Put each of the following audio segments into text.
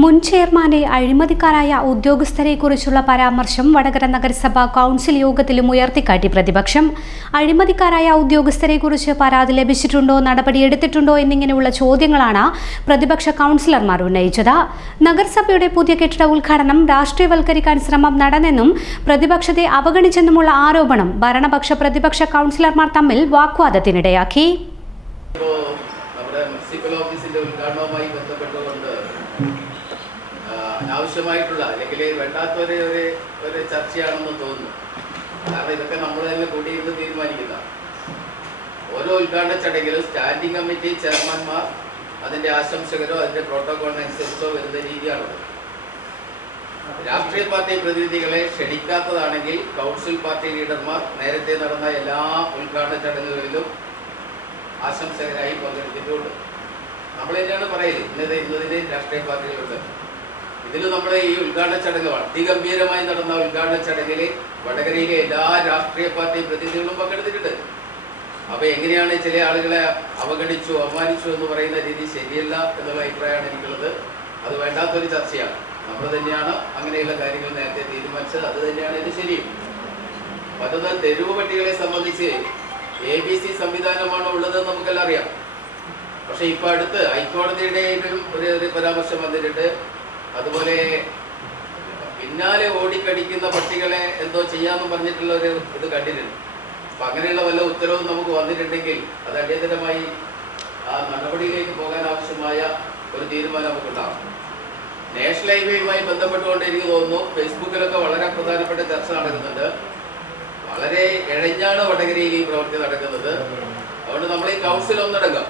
മുൻ ചെയർമാനെ അഴിമതിക്കാരായ ഉദ്യോഗസ്ഥരെക്കുറിച്ചുള്ള പരാമർശം വടകര നഗരസഭ കൗൺസിൽ യോഗത്തിലും ഉയർത്തിക്കാട്ടി പ്രതിപക്ഷം. അഴിമതിക്കാരായ ഉദ്യോഗസ്ഥരെക്കുറിച്ച് പരാതി ലഭിച്ചിട്ടുണ്ടോ, നടപടിയെടുത്തിട്ടുണ്ടോ എന്നിങ്ങനെയുള്ള ചോദ്യങ്ങളാണ് പ്രതിപക്ഷ കൗൺസിലർമാർ ഉന്നയിച്ചത്. നഗരസഭയുടെ പുതിയ കെട്ടിട ഉദ്ഘാടനം രാഷ്ട്രീയവൽക്കരിക്കാൻ ശ്രമം നടന്നെന്നും പ്രതിപക്ഷത്തെ അവഗണിച്ചെന്നുമുള്ള ആരോപണം ഭരണപക്ഷ പ്രതിപക്ഷ കൗൺസിലർമാർ തമ്മിൽ വാഗ്വാദത്തിനിടയാക്കി. അനാവശ്യമായിട്ടുള്ള അല്ലെങ്കിൽ വേണ്ടാത്ത ഒരു ചർച്ചയാണെന്ന് തോന്നുന്നു. കാരണം ഇതൊക്കെ നമ്മൾ തന്നെ കൂടിയിരുന്ന് തീരുമാനിക്കുന്ന ഓരോ ഉദ്ഘാടന ചടങ്ങിലും സ്റ്റാൻഡിംഗ് കമ്മിറ്റി ചെയർമാൻമാർ അതിൻ്റെ ആശംസകരോ അതിൻ്റെ പ്രോട്ടോകോളിനനുസരിച്ചോ വരുന്ന രീതിയാണുള്ളത്. രാഷ്ട്രീയ പാർട്ടി പ്രതിനിധികളെ ക്ഷണിക്കാത്തതാണെങ്കിൽ കൗൺസിൽ പാർട്ടി ലീഡർമാർ നേരത്തെ നടന്ന എല്ലാ ഉദ്ഘാടന ചടങ്ങുകളിലും ആശംസകരായി പങ്കെടുത്തിട്ടുണ്ട്. നമ്മൾ തന്നെയാണ് പറയല് ഇന്നതിന് രാഷ്ട്രീയ പാർട്ടികളുണ്ട്. ഇതിൽ നമ്മുടെ ഈ ഉദ്ഘാടന ചടങ്ങ് അതിഗംഭീരമായി നടന്ന ഉദ്ഘാടന ചടങ്ങിൽ വടകരയിലെ എല്ലാ രാഷ്ട്രീയ പാർട്ടി പ്രതിനിധികളും പങ്കെടുത്തിട്ടുണ്ട്. അപ്പോൾ എങ്ങനെയാണ് ചില ആളുകളെ അവഗണിച്ചു അപമാനിച്ചു എന്ന് പറയുന്ന രീതി ശരിയല്ല എന്നുള്ള അഭിപ്രായമാണ് എനിക്കുള്ളത്. അത് വേണ്ടാത്തൊരു ചർച്ചയാണ്. നമ്മൾ തന്നെയാണ് അങ്ങനെയുള്ള കാര്യങ്ങൾ നേരത്തെ തീരുമാനിച്ചത്. അത് തന്നെയാണ് ഇത് ശരിയും. മറ്റൊന്ന്, തെരുവ് പട്ടികളെ സംബന്ധിച്ച് ABC സംവിധാനമാണ് ഉള്ളതെന്ന് നമുക്കെല്ലാം അറിയാം. പക്ഷെ ഇപ്പൊ അടുത്ത് ഹൈക്കോടതിയുടെ ഒരു പരാമർശം വന്നിട്ടുണ്ട്. അതുപോലെ പിന്നാലെ ഓടിക്കടിക്കുന്ന പട്ടികളെ എന്തോ ചെയ്യാമെന്ന് പറഞ്ഞിട്ടുള്ള ഒരു ഇത് കണ്ടിട്ടുണ്ട്. അപ്പൊ അങ്ങനെയുള്ള വല്ല ഉത്തരവും നമുക്ക് വന്നിട്ടുണ്ടെങ്കിൽ അത് അടിയന്തരമായി ആ നടപടിയിലേക്ക് പോകാൻ ആവശ്യമായ ഒരു തീരുമാനം നമുക്കുണ്ടാകും. നാഷണൽ ഹൈവേയുമായി ബന്ധപ്പെട്ടുകൊണ്ട് എനിക്ക് തോന്നുന്നു ഫേസ്ബുക്കിലൊക്കെ വളരെ പ്രധാനപ്പെട്ട ചർച്ച നടക്കുന്നുണ്ട്. വളരെ ഇഴഞ്ഞാണ് വടകരയിൽ ഈ പ്രവൃത്തി നടക്കുന്നത്. അതുകൊണ്ട് നമ്മൾ ഈ കൗൺസിൽ ഒന്നടങ്കം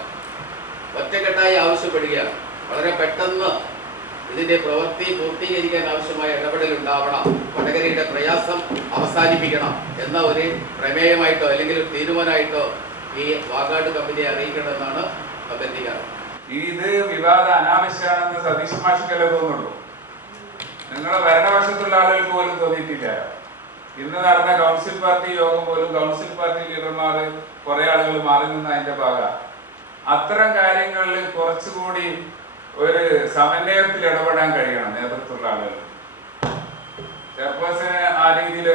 ഒറ്റക്കെട്ടായി ആവശ്യപ്പെടുകയാണ്. വളരെ പെട്ടെന്ന് ഇതിന്റെ പ്രവൃത്തി പൂർത്തീകരിക്കാൻ ആവശ്യമായ ഇടപെടൽ ഉണ്ടാവണം, വടകരയുടെ പ്രയാസം അവസാനിപ്പിക്കണം എന്ന ഒരു പ്രമേയമായിട്ടോ അല്ലെങ്കിൽ ഒരു തീരുമാനമായിട്ടോ ഈ വാഗാട് കമ്പനിയെ അറിയിക്കണമെന്നാണ് അഭ്യർത്ഥിക്കാറ്. ഇത് വിവാദ അനാവശ്യമാണെന്ന് സതീശ് മാഷിക്കല്ലേ തോന്നുള്ളൂ. നിങ്ങളെ ഭരണപക്ഷത്തുള്ള ആളുകൾക്ക് പോലും തോന്നിയിട്ടില്ല. ഇന്ന് നടന്ന കൗൺസിൽ പാർട്ടി യോഗം പോലും കൗൺസിൽ പാർട്ടി ലീഡർമാർ കുറെ ആളുകൾ മാറി നിന്ന് അതിന്റെ ഭാഗം. അത്തരം കാര്യങ്ങളിൽ കുറച്ചുകൂടി ഒരു സമന്വയത്തിൽ ഇടപെടാൻ കഴിയണം നേതൃത്വമുള്ള ആളുകൾ. ചെയർപേഴ്സനെ ആ രീതിയിൽ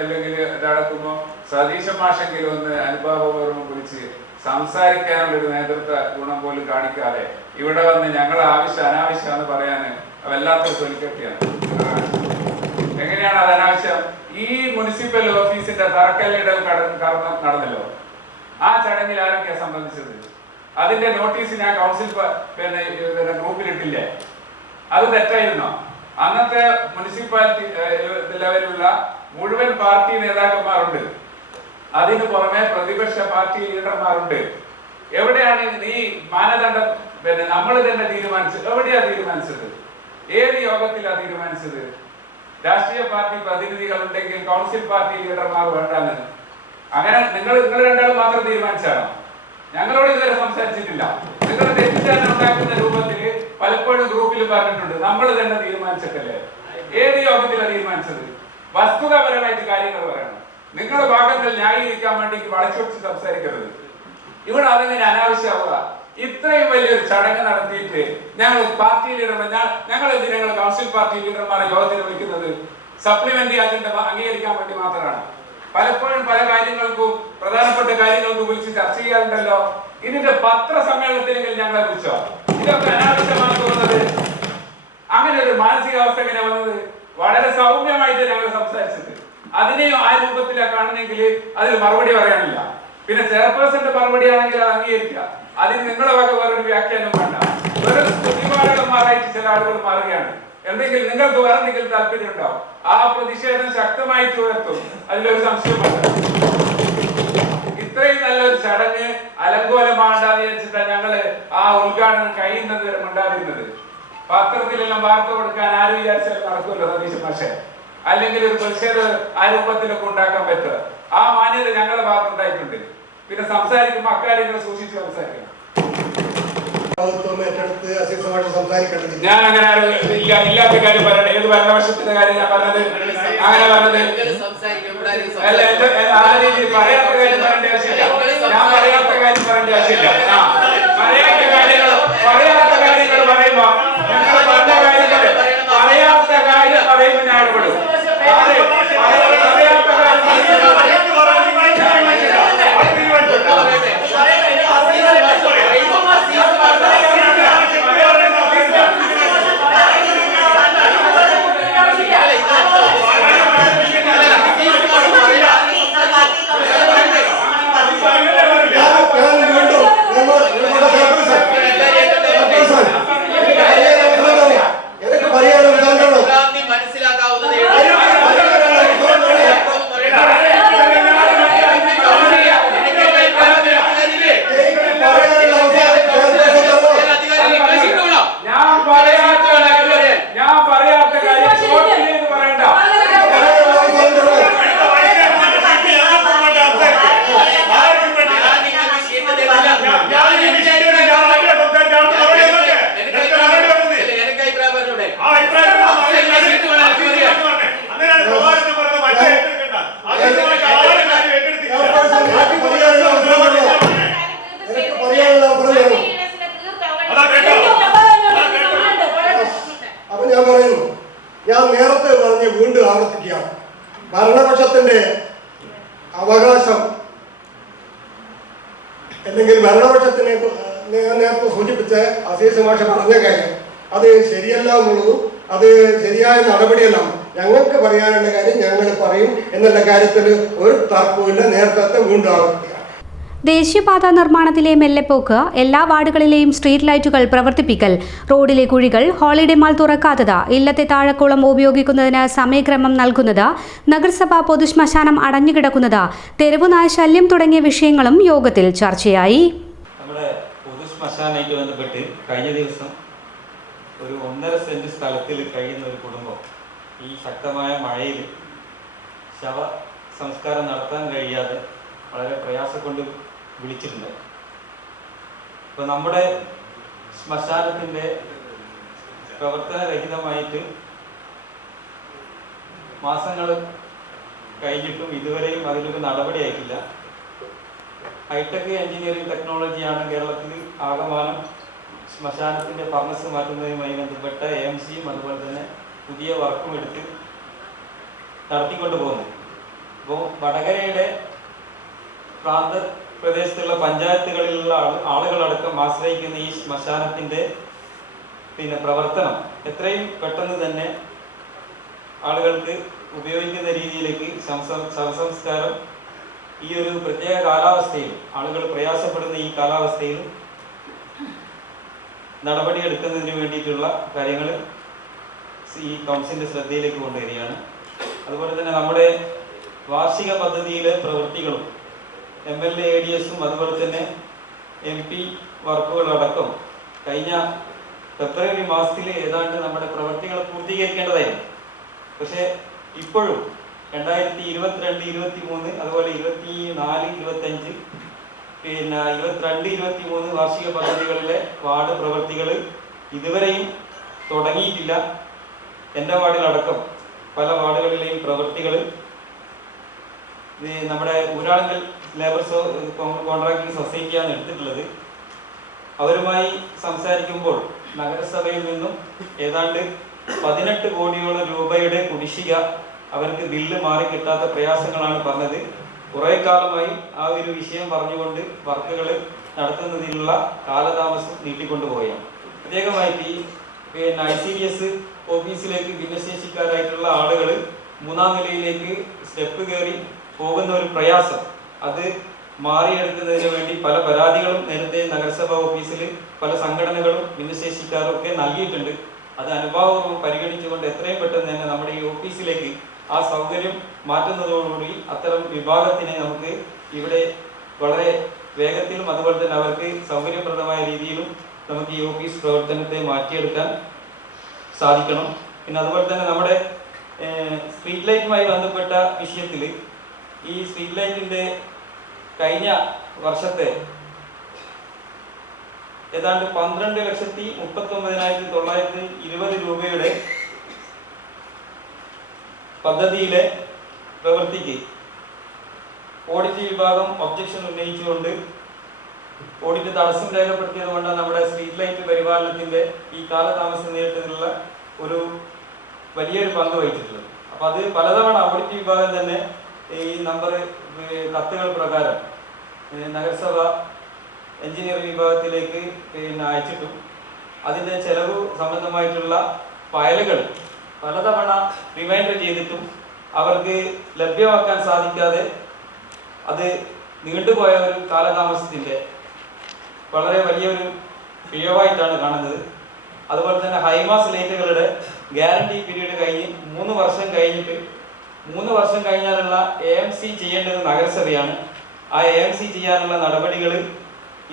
അല്ലെങ്കിൽ ഇതടക്കുമ്പോൾ സതീശ മാഷെങ്കിലും ഒന്ന് അനുഭാവപൂർവ്വം വിളിച്ച് സംസാരിക്കാനുള്ളൊരു നേതൃത്വ ഗുണം പോലും കാണിക്കാതെ ഇവിടെ വന്ന് ഞങ്ങൾ അനാവശ്യമാണെന്ന് പറയാൻ വല്ലാത്തൊരു തൊലിക്കെട്ടിയാണ്. എങ്ങനെയാണ് അത് അനാവശ്യം? ഈ മുനിസിപ്പൽ ഓഫീസിന്റെ തറക്കല്ലിടൽ നടന്നല്ലോ. ആ ചടങ്ങിൽ ആരൊക്കെയാണ് സംബന്ധിച്ചത്? അതിന്റെ നോട്ടീസ് ഞാൻ കൗൺസിൽ ഗ്രൂപ്പിലിട്ടില്ലേ? അത് തെറ്റായിരുന്നോ? അന്നത്തെ മുനിസിപ്പാലിറ്റി ലെവലിലുള്ള മുഴുവൻ പാർട്ടി നേതാക്കന്മാരുണ്ട്. അതിനു പുറമെ പ്രതിപക്ഷ പാർട്ടി ലീഡർമാരുണ്ട്. എവിടെയാണ് ഈ മാനദണ്ഡം? നമ്മൾ തന്നെ തീരുമാനിച്ചത്. എവിടെയാ തീരുമാനിച്ചത്? ഏത് യോഗത്തിലാണ് തീരുമാനിച്ചത്? രാഷ്ട്രീയ പാർട്ടി പ്രതിനിധികൾ ഉണ്ടെങ്കിൽ കൗൺസിൽ പാർട്ടി ലീഡർമാർ വേണ്ടാന്ന് അങ്ങനെ നിങ്ങൾ രണ്ടാളും മാത്രം തീരുമാനിച്ചാണോ? ഞങ്ങളോട് ഇതുവരെ സംസാരിച്ചിട്ടില്ല. നിങ്ങൾ തെറ്റിദ്ധാരണ ഉണ്ടാക്കുന്ന രൂപത്തിൽ പലപ്പോഴും ഗ്രൂപ്പിൽ പറഞ്ഞിട്ടുണ്ട്. നമ്മൾ തന്നെ തീരുമാനിച്ചിട്ടല്ലേ? ഏത് യോഗത്തിലാണ് തീരുമാനിച്ചത്? വസ്തുതാപരമായിട്ട് കാര്യങ്ങൾ പറയണം. നിങ്ങളുടെ ഭാഗങ്ങൾ ന്യായീകരിക്കാൻ വേണ്ടി വളച്ചൊടിച്ച് സംസാരിക്കരുത്. ഇവിടെ അതെങ്ങനെ അനാവശ്യമാവുക? ഇത്രയും വലിയൊരു ചടങ്ങ് നടത്തിയിട്ട് ഞങ്ങൾ പാർട്ടി ലീഡർമാർ ഞങ്ങൾ എന്തിനാണ് കൗൺസിൽ പാർട്ടി ലീഡർമാരെ യോഗത്തിന് വിളിക്കുന്നത്? സപ്ലിമെന്ററി അജണ്ട അംഗീകരിക്കാൻ വേണ്ടി മാത്രമാണ്. പലപ്പോഴും പല കാര്യങ്ങൾക്കും പ്രധാനപ്പെട്ട കാര്യങ്ങൾക്കും വിളിച്ച് ചർച്ച ചെയ്യാറുണ്ടല്ലോ. ഇതിന്റെ പത്രസമ്മേളനത്തിലെങ്കിലും ഞങ്ങളെ വിളിച്ചോ? ഇതൊക്കെ അനാവശ്യമാണ് തോന്നുന്നത്. അങ്ങനെ ഒരു മാനസികാവസ്ഥ എങ്ങനെ വന്നത്? വളരെ സൗമ്യമായിട്ട് ഞങ്ങൾ സംസാരിച്ചത്. അതിനെയും ആ രൂപത്തിലാണ് കാണുന്നെങ്കിൽ അതിൽ മറുപടി പറയാനില്ല. പിന്നെ ചെയർപേഴ്സന്റെ മറുപടി ആണെങ്കിൽ അത് അംഗീകരിക്കുക. അതിന് നിങ്ങളെ വക വേറൊരു വ്യാഖ്യാനം വേണ്ട. വേറെ പ്രതിപാദകന്മാരായിട്ട് ചില ആളുകൾ മാറുകയാണ്. എന്തെങ്കിലും നിങ്ങൾക്ക് വേറെ എന്തെങ്കിലും താല്പര്യം ഉണ്ടാവും. ആ പ്രതിഷേധം ശക്തമായിട്ട് ഉയർത്തും. അതിലൊരു സംശയമുണ്ട്. ഇത്രയും നല്ലൊരു ചടങ്ങ് അലങ്കോലമാണ്ടാന്ന് വിചാരിച്ചിട്ടാണ് ഞങ്ങള് ആ ഉദ്ഘാടനം കഴിയുന്നത് വരെ ഉണ്ടായിരുന്നത്. പത്രത്തിലെല്ലാം വാർത്ത കൊടുക്കാൻ ആരും വിചാരിച്ചാൽ നടക്കുമല്ലോ സതീശ് മാഷെ. അല്ലെങ്കിൽ ഒരു പ്രതിഷേധം ആ രൂപത്തിലൊക്കെ ഉണ്ടാക്കാൻ പറ്റുക. ആ മാന്യത ഞങ്ങളുടെ ഭാഗത്തുണ്ടായിട്ടുണ്ട്. പിന്നെ സംസാരിക്കുമ്പോൾ അക്കാര്യങ്ങൾ സൂക്ഷിച്ച് സംസാരിക്കണം. ഞാൻ അങ്ങനെ ഇല്ലാത്ത കാര്യം പറയണേ. ഏത് ഭരണപക്ഷത്തിന്റെ കാര്യം ഞാൻ പറഞ്ഞത്? അങ്ങനെ പറഞ്ഞത് അല്ല. ആ രീതിയിൽ പറയാത്ത കാര്യം പറയേണ്ട ആവശ്യമില്ല. ഞാൻ പറയാത്ത കാര്യം പറയേണ്ട ആവശ്യമില്ല. പറയാത്ത കാര്യങ്ങൾ പറയുമ്പോ ഞങ്ങൾ പറഞ്ഞ കാര്യങ്ങൾ അവകാശം അല്ലെങ്കിൽ ഭരണപക്ഷത്തിനെ നേരത്തെ സൂചിപ്പിച്ച അസീസ് മാഷ പറഞ്ഞ കാര്യം അത് ശരിയല്ല എന്നുള്ളതും അത് ശരിയായ നടപടിയല്ല. ഞങ്ങൾക്ക് പറയാനുള്ള കാര്യം ഞങ്ങൾ പറയും എന്നുള്ള കാര്യത്തിൽ ഒരു തർക്കവുമില്ല. നേരത്തെ വീണ്ടും ആവർത്തിക്കുക. ദേശീയപാത നിർമ്മാണത്തിലെ മെല്ലെപ്പോക്ക്, എല്ലാ വാർഡുകളിലെയും സ്ട്രീറ്റ് ലൈറ്റുകൾ പ്രവർത്തിപ്പിക്കൽ, റോഡിലെ കുഴികൾ, ഹോളിഡേ മാൾ തുറക്കാത്തത്, ഇല്ലത്തെ താഴക്കുളം ഉപയോഗിക്കുന്നതിന് സമയക്രമം നൽകുന്നത്, നഗരസഭ പൊതുശ്മശാനം അടഞ്ഞുകിടക്കുന്നത്, തെരുവുനായ ശല്യം തുടങ്ങിയ വിഷയങ്ങളും യോഗത്തിൽ ചർച്ചയായി. നമ്മുടെ പൊതുശ്മശാനമായിട്ട് ബന്ധപ്പെട്ട് കഴിഞ്ഞ ദിവസം ഒരു 1.5 സെന്റ് സ്ഥലത്തിൽ കഴിയുന്ന ഒരു കുടുംബം ഈ ശക്തമായ മഴയിൽ ശവ സംസ്കാരം നടത്താൻ കഴിയാതെ വളരെ പ്രയാസം കൊണ്ട് വിളിച്ചിട്ടുണ്ട്. ഇപ്പോൾ നമ്മുടെ ശ്മശാനത്തിൻ്റെ പ്രവർത്തനരഹിതമായിട്ട് മാസങ്ങൾ കഴിഞ്ഞിട്ടും ഇതുവരെയും അതിലൊരു നടപടി ആയിട്ടില്ല. ഹൈടെക് എഞ്ചിനീയറിംഗ് ടെക്നോളജിയാണ് കേരളത്തിൽ ആകമാനം ശ്മശാനത്തിൻ്റെ ഫർണസ് മാറ്റുന്നതുമായി ബന്ധപ്പെട്ട AMCയും അതുപോലെ തന്നെ പുതിയ വർക്കും എടുത്ത് നടത്തിക്കൊണ്ടു പോകുന്നത്. അപ്പോൾ വടകരയുടെ പ്രാന്ത പ്രദേശത്തുള്ള പഞ്ചായത്തുകളിലുള്ള ആളുകളടക്കം ആശ്രയിക്കുന്ന ഈ ശ്മശാനത്തിൻ്റെ പ്രവർത്തനം എത്രയും പെട്ടെന്ന് തന്നെ ആളുകൾക്ക് ഉപയോഗിക്കുന്ന രീതിയിലേക്ക് ശവസംസ്കാരം ഈ ഒരു പ്രത്യേക കാലാവസ്ഥയിൽ, ആളുകൾ പ്രയാസപ്പെടുന്ന ഈ കാലാവസ്ഥയിൽ നടപടിയെടുക്കുന്നതിന് വേണ്ടിയിട്ടുള്ള കാര്യങ്ങൾ ഈ കൗൺസിലിൻ്റെ ശ്രദ്ധയിലേക്ക് കൊണ്ടുവരികയാണ്. അതുപോലെ തന്നെ നമ്മുടെ വാർഷിക പദ്ധതിയിലെ പ്രവൃത്തികളും MLA ADSും അതുപോലെ തന്നെ MP വർക്കുകളടക്കം കഴിഞ്ഞ ഫെബ്രുവരി മാസത്തിൽ ഏതാണ്ട് നമ്മുടെ പ്രവൃത്തികൾ പൂർത്തീകരിക്കേണ്ടതായിരുന്നു. പക്ഷേ ഇപ്പോഴും 2022, 23 അതുപോലെ 24, 25 22, 23 വാർഷിക പദ്ധതികളിലെ വാർഡ് പ്രവൃത്തികൾ ഇതുവരെയും തുടങ്ങിയിട്ടില്ല. എൻ്റെ വാർഡിലടക്കം പല വാർഡുകളിലെയും പ്രവൃത്തികൾ നമ്മുടെ ഊരാളുങ്കൽ ലേബർ കോൺട്രാക്ടിംഗ് സൊസൈറ്റിയാണ് എടുത്തിട്ടുള്ളത്. അവരുമായി സംസാരിക്കുമ്പോൾ നഗരസഭയിൽ നിന്നും ഏതാണ്ട് 18 കോടിയോളം രൂപയുടെ കുടിശ്ശിക അവർക്ക് ബില്ല് മാറി കിട്ടാത്ത പ്രയാസങ്ങളാണ് പറഞ്ഞത്. കുറേ കാലമായി ആ ഒരു വിഷയം പറഞ്ഞുകൊണ്ട് വർക്കുകൾ നടത്തുന്നതിനുള്ള കാലതാമസം നീട്ടിക്കൊണ്ടുപോവുകയാണ്. പ്രത്യേകമായിട്ട് ഈ ICDS ഓഫീസിലേക്ക് ഭിന്നശേഷിക്കാരായിട്ടുള്ള ആളുകൾ 3ാം നിലയിലേക്ക് സ്റ്റെപ്പ് കയറി പോകുന്ന ഒരു പ്രയാസം, അത് മാറിയെടുക്കുന്നതിന് വേണ്ടി പല പരാതികളും നേരത്തെ നഗരസഭാ ഓഫീസിൽ പല സംഘടനകളും ഭിന്നശേഷിക്കാരും ഒക്കെ നൽകിയിട്ടുണ്ട്. അത് അനുഭാവപൂർവ്വം പരിഗണിച്ചുകൊണ്ട് എത്രയും പെട്ടെന്ന് തന്നെ നമ്മുടെ ഈ ഓഫീസിലേക്ക് ആ സൗകര്യം മാറ്റുന്നതോടുകൂടി അത്തരം വിഭാഗത്തിനെ നമുക്ക് ഇവിടെ വളരെ വേഗത്തിലും അതുപോലെ തന്നെ അവർക്ക് സൗകര്യപ്രദമായ രീതിയിലും നമുക്ക് ഈ ഓഫീസ് പ്രവർത്തനത്തെ മാറ്റിയെടുക്കാൻ സാധിക്കണം. പിന്നെ അതുപോലെ തന്നെ നമ്മുടെ സ്ട്രീറ്റ് ലൈറ്റുമായി ബന്ധപ്പെട്ട വിഷയത്തിൽ ഈ സ്ട്രീറ്റ് ലൈറ്റിൻ്റെ കഴിഞ്ഞ വർഷത്തെ ഏതാണ്ട് 12,39,920 രൂപയുടെ പദ്ധതിയിലെ പ്രവൃത്തിക്ക് ഓഡിറ്റ് വിഭാഗം ഒബ്ജക്ഷൻ ഉന്നയിച്ചുകൊണ്ട് ഓഡിറ്റ് തടസ്സം രേഖപ്പെടുത്തിയത് കൊണ്ടാണ് നമ്മുടെ സ്ട്രീറ്റ് ലൈറ്റ് പരിപാലനത്തിൻ്റെ ഈ കാലതാമസം നേരിട്ടതിലുള്ള ഒരു വലിയൊരു പങ്ക് വഹിച്ചിട്ടുള്ളത്. അപ്പോൾ അത് പലതവണ ഓഡിറ്റ് വിഭാഗം തന്നെ ഈ കത്തുകൾ പ്രകാരം നഗരസഭ എഞ്ചിനീയറിംഗ് വിഭാഗത്തിലേക്ക് അയച്ചിട്ടും അതിൻ്റെ ചെലവ് സംബന്ധമായിട്ടുള്ള ഫയലുകൾ പലതവണ റിമൈൻഡർ ചെയ്തിട്ടും അവർക്ക് ലഭ്യമാക്കാൻ സാധിക്കാതെ അത് നീണ്ടുപോയ ഒരു കാലതാമസത്തിൻ്റെ വളരെ വലിയൊരു പിഴവായിട്ടാണ് കാണുന്നത്. അതുപോലെ തന്നെ ഹൈമാസ് ലൈറ്റുകളുടെ ഗ്യാരണ്ടി പീരീഡ് കഴിഞ്ഞ് 3 വർഷം കഴിഞ്ഞിട്ട് 3 വർഷം കഴിഞ്ഞാലുള്ള AMC ചെയ്യേണ്ടത് നഗരസഭയാണ്. ആ AMC ചെയ്യാനുള്ള നടപടികൾ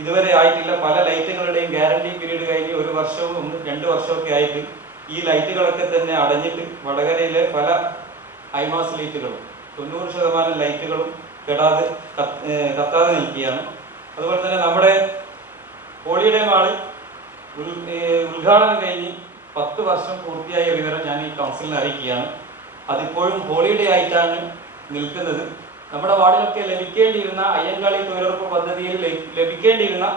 ഇതുവരെ ആയിട്ടില്ല. പല ലൈറ്റുകളുടെയും ഗ്യാരണ്ടി പീരീഡ് കഴിഞ്ഞ് 1 വർഷവും 2 വർഷമൊക്കെ ആയിട്ട് ഈ ലൈറ്റുകളൊക്കെ തന്നെ അടഞ്ഞിട്ട് വടകരയിലെ പല ഹൈമാസ് ലൈറ്റുകളും 90% ലൈറ്റുകളും കത്താതെ നിൽക്കുകയാണ്. അതുപോലെ തന്നെ നമ്മുടെ ഹോളിഡേ മാള് ഉദ്ഘാടനം കഴിഞ്ഞ് 10 വർഷം പൂർത്തിയായ വിവരം ഞാൻ ഈ കൗൺസിലിനെ അറിയിക്കുകയാണ്. അതിപ്പോഴും ഹോളിഡേ ആയിട്ടാണ് നിൽക്കുന്നത്. നമ്മുടെ വാർഡിലൊക്കെ ലഭിക്കേണ്ടിയിരുന്ന അയ്യങ്കാളി തൊഴിലുറപ്പ് പദ്ധതിയിൽ ലഭിക്കേണ്ടിയിരുന്ന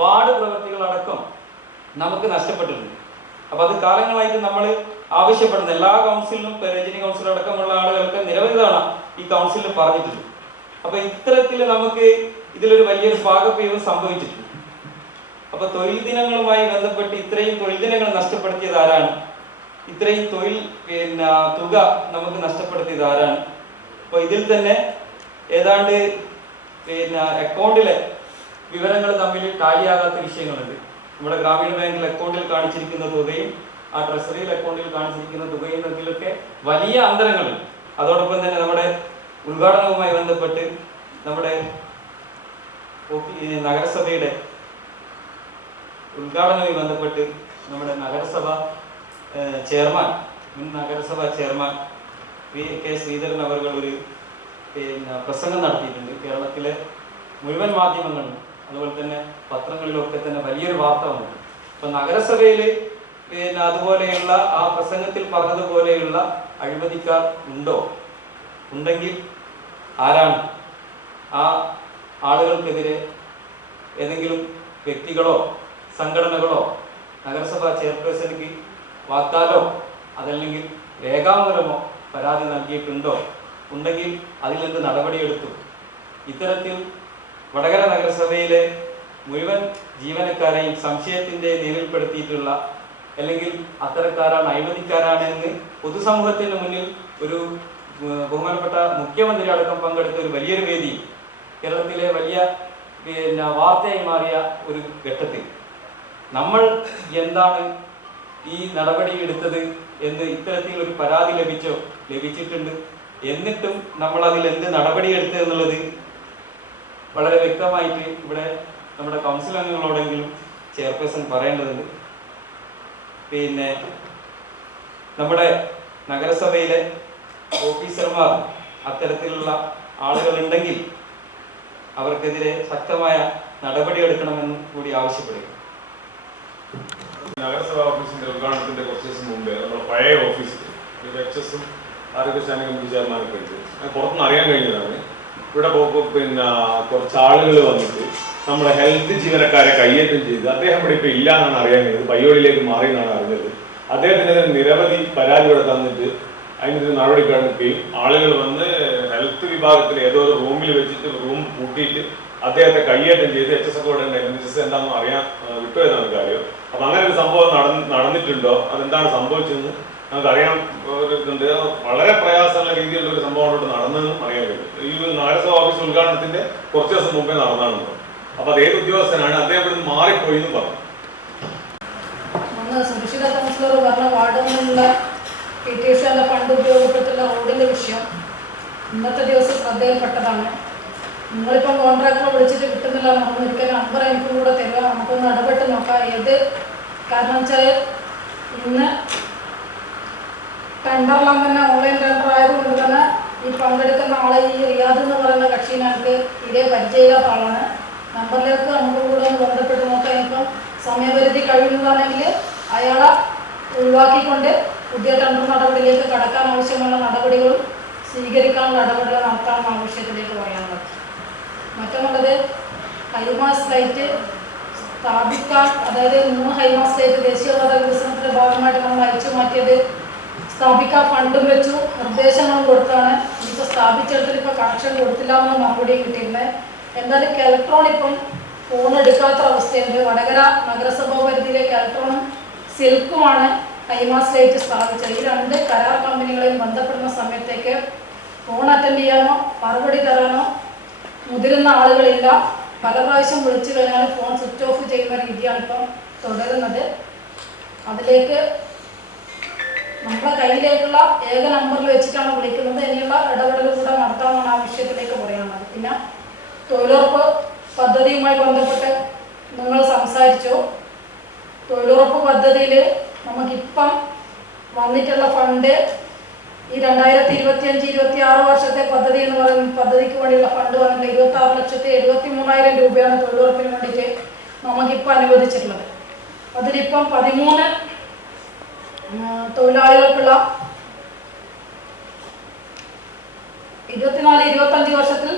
വാർഡ് പ്രവൃത്തികളടക്കം നമുക്ക് നഷ്ടപ്പെട്ടിട്ടുണ്ട്. അപ്പോൾ അത് കാലങ്ങളായിട്ട് നമ്മൾ ആവശ്യപ്പെടുന്ന എല്ലാ കൗൺസിലിനും രജനി കൗൺസിൽ അടക്കമുള്ള ആളുകൾക്ക് നിരവധി തവണ ഈ കൗൺസിലിൽ പറഞ്ഞിട്ടുണ്ട്. അപ്പൊ ഇത്തരത്തിൽ നമുക്ക് ഇതിലൊരു വലിയൊരു പാകപ്പിഴവ് സംഭവിച്ചിട്ടുണ്ട്. അപ്പൊ തൊഴിൽ ദിനങ്ങളുമായി ബന്ധപ്പെട്ട് ഇത്രയും തൊഴിൽ ദിനങ്ങൾ നഷ്ടപ്പെടുത്തിയത് ആരാണ്? ഇത്രയും തൊഴിൽ തുക നമുക്ക് നഷ്ടപ്പെടുത്തിയത് ആരാണ്? അപ്പൊ ഇതിൽ തന്നെ ഏതാണ്ട് അക്കൗണ്ടിലെ വിവരങ്ങൾ തമ്മിൽ ടാലിയാകാത്ത വിഷയങ്ങളുണ്ട്. നമ്മുടെ ഗ്രാമീണ ബാങ്കിൽ അക്കൗണ്ടിൽ കാണിച്ചിരിക്കുന്ന തുകയും ആ ട്രഷറിയിൽ അക്കൗണ്ടിൽ കാണിച്ചിരിക്കുന്ന തുകയും തമ്മിലൊക്കെ വലിയ അന്തരങ്ങളുണ്ട്. അതോടൊപ്പം തന്നെ നമ്മുടെ ഉദ്ഘാടനവുമായി ബന്ധപ്പെട്ട് നമ്മുടെ നഗരസഭയുടെ ഉദ്ഘാടനവുമായി ബന്ധപ്പെട്ട് നമ്മുടെ നഗരസഭ ചെയർമാൻ, മുൻ നഗരസഭ ചെയർമാൻ കെ ശ്രീധരൻ അവർ ഒരു പ്രസംഗം നടത്തിയിട്ടുണ്ട്. കേരളത്തിലെ മുഴുവൻ മാധ്യമങ്ങളിലും അതുപോലെ തന്നെ പത്രങ്ങളിലൊക്കെ തന്നെ വലിയൊരു വാർത്ത വന്നു. അപ്പൊ നഗരസഭയിൽ അതുപോലെയുള്ള ആ പ്രസംഗത്തിൽ പറഞ്ഞതുപോലെയുള്ള അഴിമതിക്കാർ ഉണ്ടോ? ഉണ്ടെങ്കിൽ ആരാണ്? ആ ആളുകൾക്കെതിരെ ഏതെങ്കിലും വ്യക്തികളോ സംഘടനകളോ നഗരസഭാ ചെയർപേഴ്സണിക്ക് വാക്കാലോ അതല്ലെങ്കിൽ രേഖാമൂലമോ പരാതി നൽകിയിട്ടുണ്ടോ? ഉണ്ടെങ്കിൽ അതിലെന്ത് നടപടിയെടുത്തു? ഇത്തരത്തിൽ വടകര നഗരസഭയിലെ മുഴുവൻ ജീവനക്കാരെയും സംശയത്തിന്റെ നിഴലിൽപ്പെടുത്തിയിട്ടുള്ള അല്ലെങ്കിൽ അത്തരക്കാരാണ് അഴിമതിക്കാരാണെന്ന് പൊതുസമൂഹത്തിന് മുന്നിൽ ഒരു ബഹുമാനപ്പെട്ട മുഖ്യമന്ത്രി അടക്കം പങ്കെടുത്ത ഒരു വലിയൊരു വേദി കേരളത്തിലെ വലിയ വാർത്തയായി മാറിയ ഒരു ഘട്ടത്തിൽ നമ്മൾ എന്താണ് ഈ നടപടി എടുത്തത് എന്ന് ഇത്തരത്തിൽ ഒരു പരാതി ലഭിച്ചിട്ടുണ്ട്. എന്നിട്ടും നമ്മൾ അതിൽ എന്ത് നടപടിയെടുത്തു എന്നുള്ളത് വളരെ വ്യക്തമായിട്ട് ഇവിടെ നമ്മുടെ കൗൺസിൽ അംഗങ്ങളോടെങ്കിലും ചെയർപേഴ്സൺ പറയേണ്ടതുണ്ട്. പിന്നെ നമ്മുടെ നഗരസഭയിലെ ഓഫീസർമാർ അത്തരത്തിലുള്ള ആളുകളുണ്ടെങ്കിൽ അവർക്കെതിരെ ശക്തമായ നടപടിയെടുക്കണമെന്നും കൂടി ആവശ്യപ്പെടുക. നഗരസഭാ ഓഫീസിന്റെ ഉദ്ഘാടനത്തിന്റെ കുറച്ച് ദിവസം മുമ്പ് നമ്മുടെ പഴയ ഓഫീസിൽ എച്ച് ആരോഗ്യ സ്റ്റാൻഡിംഗ് കമ്മിറ്റി ചെയർമാനൊക്കെ ഉണ്ട്. പുറത്തുനിന്ന് അറിയാൻ കഴിഞ്ഞതാണ് ഇവിടെ പിന്നെ കുറച്ച് ആളുകൾ വന്നിട്ട് നമ്മുടെ ഹെൽത്ത് ജീവനക്കാരെ കയ്യേറ്റം ചെയ്ത് അദ്ദേഹം ഇവിടെ ഇപ്പൊ ഇല്ല എന്നാണ് അറിയാൻ കഴിഞ്ഞത്. പയ്യോളിലേക്ക് മാറി എന്നാണ് അറിഞ്ഞത്. അദ്ദേഹത്തിനെതിരെ നിരവധി പരാതി ഇവിടെ തന്നിട്ട് അതിനൊരു നടപടി എടുക്കുകയും ആളുകൾ വന്ന് ഹെൽത്ത് വിഭാഗത്തിൽ ഏതോ ഒരു റൂമിൽ വെച്ചിട്ട് റൂം പൂട്ടിയിട്ട് അദ്ദേഹത്തെ കയ്യേറ്റം ചെയ്ത് HSO എന്താണെന്ന് അറിയാൻ വിട്ടുവരുന്ന കാര്യം. അപ്പൊ അങ്ങനെ ഒരു സംഭവം നടന്നിട്ടുണ്ടോ, അതെന്താണ് സംഭവിച്ചതെന്ന് നമുക്കറിയാൻ ഇതുണ്ട്. വളരെ പ്രയാസമുള്ള രീതിയിലുള്ള ഒരു സംഭവം അവിടെ നടന്നതെന്നും അറിയാൻ കഴിയും. ഈ നഗരസഭ ഓഫീസ് ഉദ്ഘാടനത്തിന്റെ കുറച്ച് ദിവസം മുമ്പേ നടന്നാണെന്ന്. അപ്പൊ അത് ഏത് ഉദ്യോഗസ്ഥനാണ് അദ്ദേഹം ഇവിടെ നിന്ന് മാറിപ്പോയി എന്ന് പറഞ്ഞു. സുരക്ഷിത കൗൺസിലർ പറഞ്ഞ വാർഡുകളിലുള്ള PTC ഫണ്ട് ഉപയോഗപ്പെട്ടുള്ള റോഡിന്റെ വിഷയം ഇന്നത്തെ ദിവസം ശ്രദ്ധയിൽപ്പെട്ടതാണ്. നിങ്ങളിപ്പം കോൺട്രാക്ടറെ വിളിച്ചിട്ട് കിട്ടുന്നില്ല, നമുക്ക് ഒരിക്കൽ നമ്പർ എനിക്കും കൂടെ തരിക, നമുക്കൊന്ന് ഇടപെട്ട് നോക്കാം. ഏത് കാരണം വെച്ചാൽ ഇന്ന് ടെൻഡറെല്ലാം തന്നെ ഓൺലൈൻ ടെൻഡർ ആയതുകൊണ്ട് തന്നെ ഈ പങ്കെടുക്കുന്ന ആളെ ഈ റിയാദ് എന്ന് പറയുന്ന കക്ഷി ഞങ്ങൾക്ക് തീരെ പരിചയമില്ലാത്ത ആളാണ്. നമ്പറിലേക്ക് നമുക്ക് കൂടെ ഒന്ന് ബന്ധപ്പെട്ട് നോക്കാം. ഇപ്പം സമയപരിധി കഴിയുന്നതാണെങ്കിൽ അയാളെ ഒഴിവാക്കിക്കൊണ്ട് പുതിയ ടെൻഡർ നടപടിയിലേക്ക് കടക്കാൻ ആവശ്യമുള്ള നടപടികളും സ്വീകരിക്കാനുള്ള നടപടികൾ നടത്താനുള്ള ആവശ്യത്തിലേക്ക് പറയാനുള്ളത്. മറ്റൊന്നുള്ളത് ഹൈമാസ് ലൈറ്റ് സ്ഥാപിക്കാൻ, അതായത് 3 ഹൈമാസ് ലൈറ്റ് ദേശീയപാത വികസനത്തിന്റെ ഭാഗമായിട്ട് നമ്മൾ അയച്ചു മാറ്റിയത് സ്ഥാപിക്കാൻ ഫണ്ടും വെച്ചു, നിർദ്ദേശങ്ങളും കൊടുത്താണ്. ഇപ്പോൾ സ്ഥാപിച്ചെടുത്തിട്ട് ഇപ്പോൾ കണക്ഷൻ കൊടുത്തില്ല എന്ന് മറുപടി കിട്ടിയിരുന്നത്. എന്തായാലും കെൽട്രോൺ ഇപ്പം ഫോൺ എടുക്കാത്ത അവസ്ഥയുണ്ട്. വടകര നഗരസഭാ പരിധിയിലെ കെൽട്രോണും സിൽക്കുമാണ് ഹൈമാസ് ലൈറ്റ് സ്ഥാപിച്ചത്. ഈ 2 കരാർ കമ്പനികളെയും ബന്ധപ്പെടുന്ന സമയത്തേക്ക് ഫോൺ അറ്റൻഡ് ചെയ്യാനോ മറുപടി തരാനോ മുതിരുന്ന ആളുകളില്ല. പല പ്രാവശ്യം വിളിച്ചു കഴിഞ്ഞാൽ ഫോൺ സ്വിച്ച് ഓഫ് ചെയ്യുന്ന രീതിയാണ് ഇപ്പം തുടരുന്നത്. അതിലേക്ക് നമ്മുടെ കയ്യിലേക്കുള്ള ഏക നമ്പറിൽ വെച്ചിട്ടാണ് വിളിക്കുന്നത്. ഇനിയുള്ള ഇടപെടൽ കൂടെ നടത്താമെന്നാണ് ആവശ്യത്തിലേക്ക് പറയാനുള്ളത്. പിന്നെ തൊഴിലുറപ്പ് പദ്ധതിയുമായി ബന്ധപ്പെട്ട് നിങ്ങൾ സംസാരിച്ചു. തൊഴിലുറപ്പ് പദ്ധതിയിൽ നമുക്കിപ്പം വന്നിട്ടുള്ള ഫണ്ട് ഈ 2025-26 വർഷത്തെ പദ്ധതി എന്ന് പറയുന്ന പദ്ധതിക്ക് വേണ്ടിയുള്ള ഫണ്ട് വന്നിട്ട് 26,73,000 രൂപയാണ് തൊഴിലുറപ്പിന് വേണ്ടിയിട്ട് നമുക്കിപ്പോൾ അനുവദിച്ചിട്ടുള്ളത്. അതിലിപ്പം 13 തൊഴിലാളികൾക്കുള്ള 24-25 വർഷത്തിൽ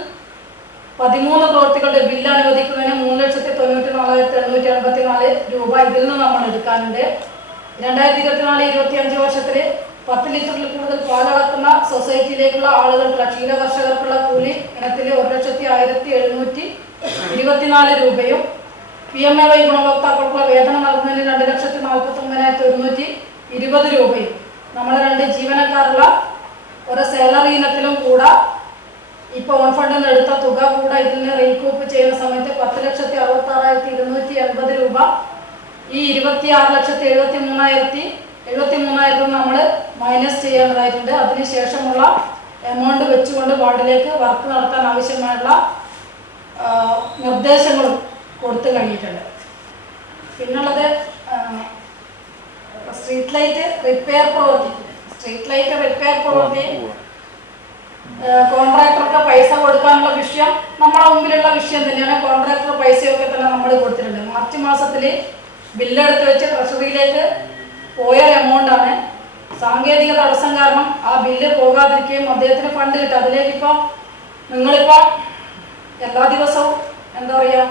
13 പ്രവൃത്തികളുടെ ബില്ല് അനുവദിക്കുന്നതിന് 3,94,884 രൂപ ഇതിൽ നിന്ന് നമ്മൾ എടുക്കാനുണ്ട്. 2024-25 വർഷത്തിൽ 10 ലിറ്ററിൽ കൂടുതൽ പാലളക്കുന്ന സൊസൈറ്റിയിലേക്കുള്ള ആളുകൾക്കുള്ള ക്ഷീരകർഷകർക്കുള്ള കൂലി ഇനത്തിൽ 1,07,724 രൂപയും PMAY ഗുണഭോക്താക്കൾക്കുള്ള വേതനം നൽകുന്നതിന് 2,49,120 രൂപയും നമ്മൾ 2 ജീവനക്കാരുള്ള ഒരു സാലറി ഇനത്തിലും കൂടെ ഇപ്പോൾ ഓൺ ഫണ്ടിൽ നിന്ന് എടുത്ത തുക കൂടെ ഇതിന് റീകൂപ്പ് ചെയ്യുന്ന സമയത്ത് 10,66,280 രൂപ ഈ 26,73,000 നമ്മൾ മൈനസ് ചെയ്യേണ്ടതായിട്ടുണ്ട്. അതിനുശേഷമുള്ള എമൗണ്ട് വെച്ചുകൊണ്ട് വാർഡിലേക്ക് വർക്ക് നടത്താൻ ആവശ്യമായുള്ള നിർദ്ദേശങ്ങളും കൊടുത്തു കഴിഞ്ഞിട്ടുണ്ട്. പിന്നുള്ളത് സ്ട്രീറ്റ് ലൈറ്റ് റിപ്പയർ പ്രവൃത്തി കോൺട്രാക്ടർക്ക് പൈസ കൊടുക്കാനുള്ള വിഷയം നമ്മുടെ മുമ്പിലുള്ള വിഷയം തന്നെയാണ്. കോൺട്രാക്ടർ പൈസയൊക്കെ തന്നെ നമ്മൾ കൊടുത്തിട്ടുണ്ട്. മാർച്ച് മാസത്തിൽ ബില്ലെടുത്ത് വെച്ച് ട്രഷറിയിലേക്ക് പോയ എമൗണ്ടാണ്. സാങ്കേതിക തടസ്സം കാരണം ആ ബില്ല് പോകാതിരിക്കുകയും അദ്ദേഹത്തിന് ഫണ്ട് കിട്ടും. അതിലേക്ക് ഇപ്പം നിങ്ങളിപ്പോൾ എല്ലാ ദിവസവും എന്താ പറയുക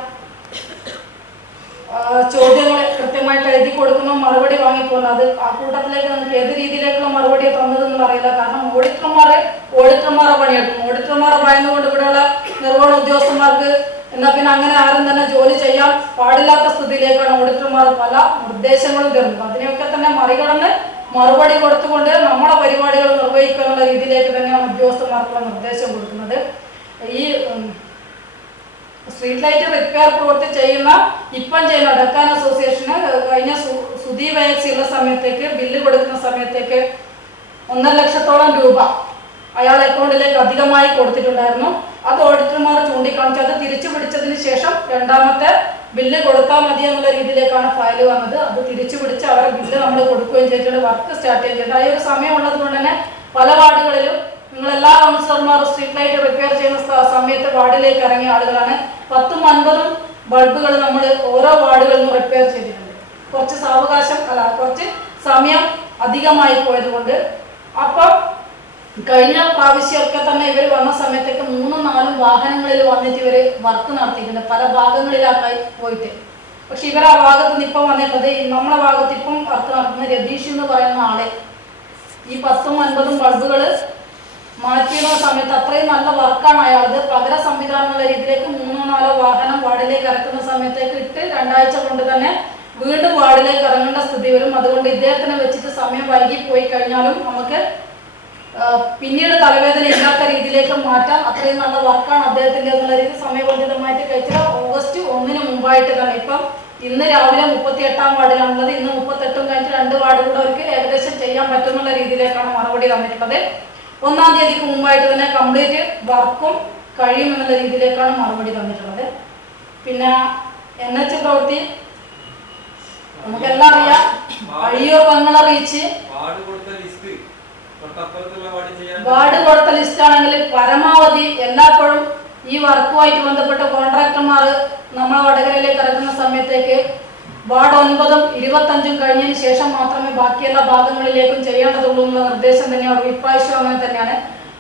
ചോദ്യങ്ങൾ കൃത്യമായിട്ട് എഴുതി കൊടുക്കുന്ന മറുപടി വാങ്ങിപ്പോകുന്നത്. അത് ആ കൂട്ടത്തിലേക്ക് നമുക്ക് ഏത് രീതിയിലേക്കുള്ള മറുപടി തന്നതെന്ന് അറിയില്ല. കാരണം ഓഡിറ്റർമാരെ പണിയെടുക്കും. ഓഡിറ്റർമാരെ ഭയന്നുകൊണ്ട് ഇവിടെയുള്ള നിർവഹണ ഉദ്യോഗസ്ഥന്മാർക്ക് എന്നാൽ പിന്നെ അങ്ങനെ ആരും തന്നെ ജോലി ചെയ്യാൻ പാടില്ലാത്ത സ്ഥിതിയിലേക്കാണ് ഓഡിറ്റർമാർ പല നിർദ്ദേശങ്ങളും തരുന്നത്. അതിനെയൊക്കെ തന്നെ മറികടന്ന് മറുപടി കൊടുത്തുകൊണ്ട് നമ്മുടെ പരിപാടികൾ നിർവഹിക്കാനുള്ള രീതിയിലേക്ക് തന്നെയാണ് ഉദ്യോഗസ്ഥന്മാർക്കുള്ള നിർദ്ദേശം കൊടുക്കുന്നത്. ഈ സ്ട്രീറ്റ് ലൈറ്റ് റിപ്പയർ പ്രവൃത്തി ചെയ്യുന്ന ഡക്കാൻ അസോസിയേഷന് കഴിഞ്ഞ സുധി വാക്സി ഉള്ള സമയത്തേക്ക് ബില്ല് കൊടുക്കുന്ന സമയത്തേക്ക് 1.5 ലക്ഷത്തോളം രൂപ അയാൾ അക്കൗണ്ടിലേക്ക് അധികമായി കൊടുത്തിട്ടുണ്ടായിരുന്നു. അത് ഓഡിറ്റർമാർ ചൂണ്ടിക്കാണിച്ചു. അത് തിരിച്ചു പിടിച്ചതിന് ശേഷം രണ്ടാമത്തെ ബില്ല് കൊടുത്താൽ മതി എന്നുള്ള രീതിയിലേക്കാണ് ഫയൽ വന്നത്. അത് തിരിച്ചു പിടിച്ച് അവരെ ബില്ല് നമ്മൾ കൊടുക്കുകയും ചെയ്തിട്ടുണ്ട്. വർക്ക് സ്റ്റാർട്ട് ചെയ്യുകയും ചെയ്തിട്ടുണ്ട്. ആ ഒരു സമയം ഉള്ളത് കൊണ്ട് തന്നെ പല വാർഡുകളിലും നിങ്ങളെല്ലാ കൗൺസിലർമാരും സ്ട്രീറ്റ് ലൈറ്റ് റിപ്പയർ ചെയ്യുന്ന സമയത്ത് വാർഡിലേക്ക് ഇറങ്ങിയ ആളുകളാണ്. 10-50 ബൾബുകൾ നമ്മൾ ഓരോ വാർഡുകളിൽ നിന്നും റിപ്പയർ ചെയ്തിട്ടുണ്ട്. കുറച്ച് കുറച്ച് സമയം അധികമായി പോയതുകൊണ്ട്. അപ്പം കഴിഞ്ഞ പ്രാവശ്യമൊക്കെ തന്നെ ഇവർ വന്ന സമയത്തേക്ക് 3-4 വാഹനങ്ങളിൽ വന്നിട്ട് ഇവർ വർക്ക് നടത്തിയിട്ടുണ്ട്. പല ഭാഗങ്ങളിലായി പോയിട്ട്. പക്ഷെ ഇവർ ആ ഭാഗത്ത് നിന്ന് ഇപ്പം വന്നിട്ടുള്ളത് നമ്മളെ ഭാഗത്ത് ഇപ്പം വർക്ക് നടത്തുന്ന രതീഷ് എന്ന് പറയുന്ന ആളെ ഈ 10-50 ബൾബുകൾ മാറ്റിയുള്ള സമയത്ത് അത്രയും നല്ല വർക്കാണ് അയാളത്. പകര സംവിധാനം എന്നുള്ള രീതിയിലേക്ക് 3-4 വാഹനം വാർഡിലേക്ക് ഇറക്കുന്ന സമയത്തേക്ക് ഇട്ട് 2 ആഴ്ച കൊണ്ട് തന്നെ വീണ്ടും വാർഡിലേക്ക് ഇറങ്ങേണ്ട സ്ഥിതി വരും. അതുകൊണ്ട് ഇദ്ദേഹത്തിനെ വെച്ചിട്ട് സമയം വൈകി പോയി കഴിഞ്ഞാലും നമുക്ക് പിന്നീട് തലവേദന ഇല്ലാത്ത രീതിയിലേക്ക് മാറ്റാം. അത്രയും നല്ല വർക്കാണ് അദ്ദേഹത്തിൻ്റെ എന്നുള്ള രീതി സമയബന്ധിതമായിട്ട് കഴിച്ചാൽ ഓഗസ്റ്റ് 1 മുമ്പായിട്ട് തന്നെ ഇപ്പം ഇന്ന് രാവിലെ 38-ാം വാർഡിലാണുള്ളത്. ഇന്ന് 38 കഴിഞ്ഞിട്ട് 2 വാർഡ് കൂടെ അവർക്ക് ഏകദേശം ചെയ്യാൻ പറ്റുന്നുള്ള രീതിയിലേക്കാണ് മറുപടി തന്നിട്ടുള്ളത്. 1-ാം തീയതിക്ക് മുമ്പായിട്ട് തന്നെ കംപ്ലീറ്റ് വർക്കും കഴിയുമെന്നുള്ള രീതിയിലേക്കാണ് മറുപടി തന്നിട്ടുള്ളത്. പിന്നെ NH പ്രവൃത്തി നമുക്കെല്ലാം അറിയാം. അഴിയൂർ ബംഗള റീച്ച് വാർഡ് കൊടുത്ത ലിസ്റ്റ് ആണെങ്കിൽ പരമാവധി എല്ലായ്പ്പോഴും ഈ വർക്കുമായിട്ട് ബന്ധപ്പെട്ട കോൺട്രാക്ടർമാർ നമ്മളെ വടകരയിലേക്ക് ഇറങ്ങുന്ന സമയത്തേക്ക് വാർഡ് 9-ഉം 25-ഉം കഴിഞ്ഞതിന് ശേഷം മാത്രമേ ബാക്കി എല്ലാ ഭാഗങ്ങളിലേക്കും ചെയ്യേണ്ടതുള്ളൂ എന്നുള്ള നിർദ്ദേശം തന്നെയാണ്. ഇപ്രാവശ്യം അങ്ങനെ തന്നെയാണ്.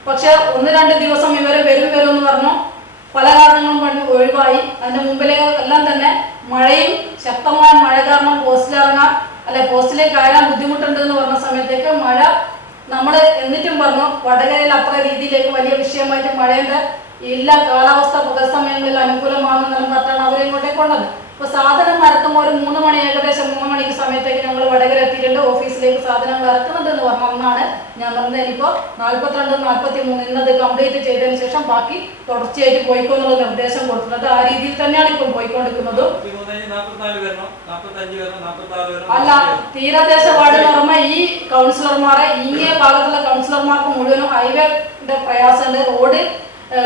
പക്ഷെ 1-2 ദിവസം ഇവർ വരും എന്ന് പറഞ്ഞു. പല കാരണങ്ങളും പറഞ്ഞ് ഒഴിവായി. അതിന്റെ മുമ്പിലെ എല്ലാം തന്നെ മഴയും ശക്തമായ മഴ കാരണം പോസ്റ്റിലേക്ക് കയറാൻ ബുദ്ധിമുട്ടുണ്ട് എന്ന് പറഞ്ഞ സമയത്തേക്ക് മഴ നമ്മൾ എന്നിട്ടും പറഞ്ഞു വടകരയിൽ അത്ര രീതിയിലേക്ക് വലിയ വിഷയമായിട്ട് മഴേന്റെ ഇല്ല, കാലാവസ്ഥ പകൽ സമയങ്ങളിൽ അനുകൂലമാണെന്നെല്ലാം പറഞ്ഞാണ് അവരെ ഇങ്ങോട്ടേക്ക് കൊണ്ടത്. അപ്പോൾ സാധനം ഇറക്കുമ്പോൾ ഒരു 3 മണി ഏകദേശം 3 മണിക്ക് സമയത്തേക്ക് ഞങ്ങൾ വടകര എത്തിയിട്ടുണ്ട്. ഓഫീസിലേക്ക് സാധനങ്ങൾ ഇറക്കുന്നുണ്ട് എന്ന് പറഞ്ഞ ഒന്നാണ് ഞാൻ പറഞ്ഞത്. ഇനിയിപ്പോൾ 42-43 ഇന്നത് കംപ്ലീറ്റ് ചെയ്തതിന് ശേഷം ബാക്കി തുടർച്ചയായിട്ട് പോയിക്കോന്നുള്ള നിർദ്ദേശം കൊടുത്തിട്ടുണ്ട്. ആ രീതിയിൽ തന്നെയാണ് ഇപ്പം പോയിക്കൊണ്ടിരിക്കുന്നത്. അല്ല, തീരദേശ വാർഡ് എന്ന് പറഞ്ഞാൽ ഈ കൗൺസിലർമാരെ ഇങ്ങേ ഭാഗത്തുള്ള കൗൺസിലർമാർക്ക് മുഴുവനും ഹൈവേന്റെ പ്രയാസമുണ്ട്. റോഡ്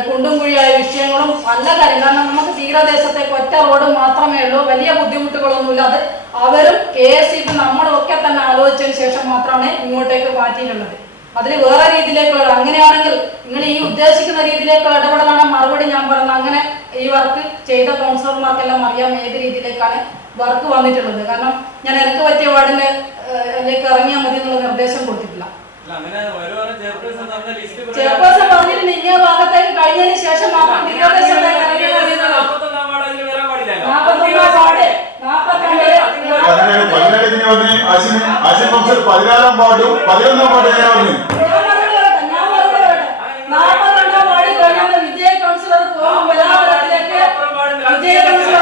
കുണ്ടും കുഴിയായ വിഷയങ്ങളും പല കാര്യം. കാരണം നമുക്ക് തീരദേശത്തേക്ക് ഒറ്റ റോഡ് മാത്രമേ ഉള്ളൂ. വലിയ ബുദ്ധിമുട്ടുകളൊന്നുമില്ല. അത് അവരും KSEB നമ്മളും ഒക്കെ തന്നെ ആലോചിച്ചതിന് ശേഷം മാത്രമാണ് ഇങ്ങോട്ടേക്ക് മാറ്റിയിട്ടുള്ളത്. അതിൽ വേറെ രീതിയിലേക്കുള്ള അങ്ങനെയാണെങ്കിൽ നിങ്ങൾ ഈ ഉദ്ദേശിക്കുന്ന രീതിയിലേക്കുള്ള ഇടപെടലാണ് മറുപടി ഞാൻ പറഞ്ഞത്. അങ്ങനെ ഈ വർക്ക് ചെയ്ത കൗൺസിലർമാർക്കെല്ലാം അറിയാം ഏത് രീതിയിലേക്കാണ് വർക്ക് വന്നിട്ടുള്ളത്. കാരണം ഞാൻ എനിക്ക് പറ്റിയ വാർഡിലേക്ക് ഇറങ്ങിയാൽ മതി എന്നുള്ള നിർദ്ദേശം കൊടുത്തിട്ടില്ല. ചെയർപേഴ്സൺ പറഞ്ഞിട്ടുണ്ട് ഇങ്ങനെ ഭാഗത്തേക്ക് കഴിഞ്ഞതിന് ശേഷം മാത്രം തീരദേശത്തേക്ക് ഇറങ്ങിയാൽ മതി. 41-ാം വാർഡ് ആശിം ഫംഗ്ഷൻ 16-ാം വാർഡും 11-ാം വാർഡും എങ്ങനെയാ പറഞ്ഞു? വിജയ കൗൺസിലർ പോകും ബലാബലത്തിലേക്ക് വിജയ കൗൺസിലർ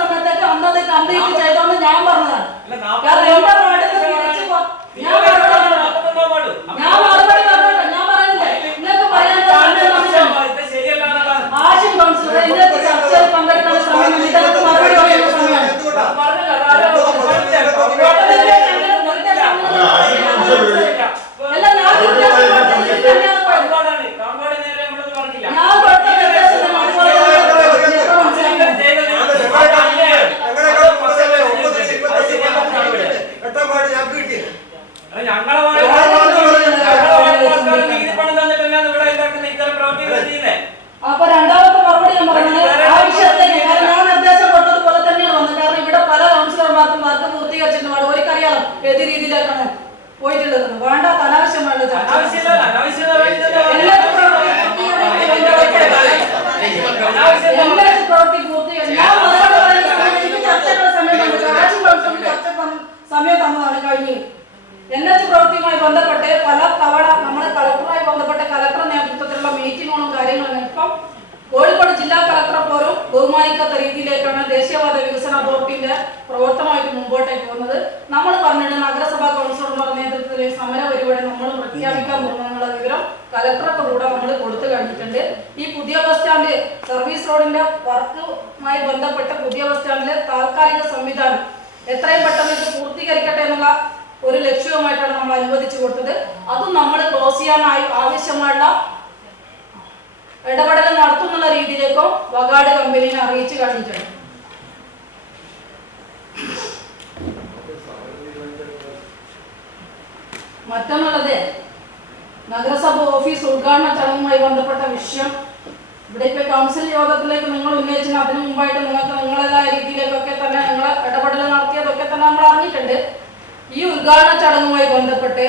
സമയത്തേക്ക് അന്നത് കംപ്ലീറ്റ് ചെയ്തോന്ന് ഞാൻ പറഞ്ഞതാണ്. കാരണം എന്റെ വാർഡിൽ തിരിച്ചു ഞാൻ മറുപടി പറഞ്ഞോട്ടെ, ഞാൻ പറയുന്നില്ലേ നിങ്ങൾക്ക് പറയാൻ ആശിം കൗൺസിലർ ഇന്നത്തെ ചർച്ചയിൽ പങ്കെടുക്കുന്ന സമയം നിങ്ങൾക്ക് മറുപടി പറയുന്ന സമയമാണ്. അപ്പൊ രണ്ടാമത്തെ മറുപടി ഞാൻ പറയുന്നത് ആവശ്യത്തിന് ഞാൻ നിർദ്ദേശം കൊടുത്തതുപോലെ തന്നെയാണ് വന്നത്. കാരണം ഇവിടെ പല കൗൺസിലർമാർക്കും വർക്ക് പൂർത്തീകരിച്ചിട്ടുണ്ട്. ഓർക്കറിയാലോ ഏത് രീതിയിലേക്കാണ് പോയിട്ടുള്ളത്. വേണ്ടാത്ത അനാവശ്യമായുള്ള പ്രവൃത്തി പൂർത്തീകരിച്ചു. ഞാൻ മറുപടി പറയുന്ന എനിക്ക് ചർച്ചകളുടെ സമയം തന്നതാണ് കഴിഞ്ഞു. NH പ്രവൃത്തിയുമായി ബന്ധപ്പെട്ട് പല തവണ നമ്മൾ കളക്ടറുമായി ബന്ധപ്പെട്ട കളക്ടർ നേതൃത്വത്തിലുള്ള മീറ്റിങ്ങുകളും കാര്യങ്ങളും ഇപ്പം കോഴിക്കോട് ജില്ലാ കളക്ടർ പോലും ബഹുമാനിക്കാത്ത രീതിയിലേക്കാണ് ദേശീയപാത വികസന അതോറിറ്റിന്റെ പ്രവർത്തനമായിട്ട് മുമ്പോട്ടേക്ക് പോകുന്നത്. നമ്മൾ പറഞ്ഞിട്ട് നഗരസഭാ കൗൺസിലറുടെ നേതൃത്വത്തിൽ സമര പരിപാടി നമ്മൾ പ്രഖ്യാപിക്കാൻ പോകുന്നുള്ള വിവരം കളക്ടർക്ക് കൂടെ നമ്മൾ കൊടുത്തു കഴിഞ്ഞിട്ടുണ്ട്. ഈ പുതിയ ബസ് സ്റ്റാൻഡ് സർവീസ് റോഡിന്റെ വർക്കുമായി ബന്ധപ്പെട്ട പുതിയ ബസ് സ്റ്റാൻഡിലെ താൽക്കാലിക സംവിധാനം എത്രയും പെട്ടെന്ന് ഇത് പൂർത്തീകരിക്കട്ടെ എന്നുള്ള ഒരു ലക്ഷ്യവുമായിട്ടാണ് നമ്മൾ അനുവദിച്ചു കൊടുത്തത്. അതും നമ്മൾ ക്ലോസ് ചെയ്യാനായി ആവശ്യമുള്ള ഇടപെടൽ നടത്തുന്നുള്ള രീതിയിലേക്കോ വകാട് കമ്പനിയെ അറിയിച്ചു കഴിഞ്ഞിട്ടുണ്ട്. മറ്റൊന്നുള്ളത് നഗരസഭ ഓഫീസ് ഉദ്ഘാടന ചടങ്ങുമായി ബന്ധപ്പെട്ട വിഷയം ഇവിടെ ഇപ്പൊ കൗൺസിൽ യോഗത്തിലേക്ക് നിങ്ങൾ ഉന്നയിച്ചത് അതിനു മുമ്പായിട്ട് നിങ്ങൾക്ക് നിങ്ങളേതായ രീതിയിലേക്കൊക്കെ തന്നെ നിങ്ങൾ ഇടപെടൽ നടത്തിയതൊക്കെ തന്നെ നമ്മൾ അറിഞ്ഞിട്ടുണ്ട്. ഈ ഉദ്ഘാടന ചടങ്ങുമായി ബന്ധപ്പെട്ട്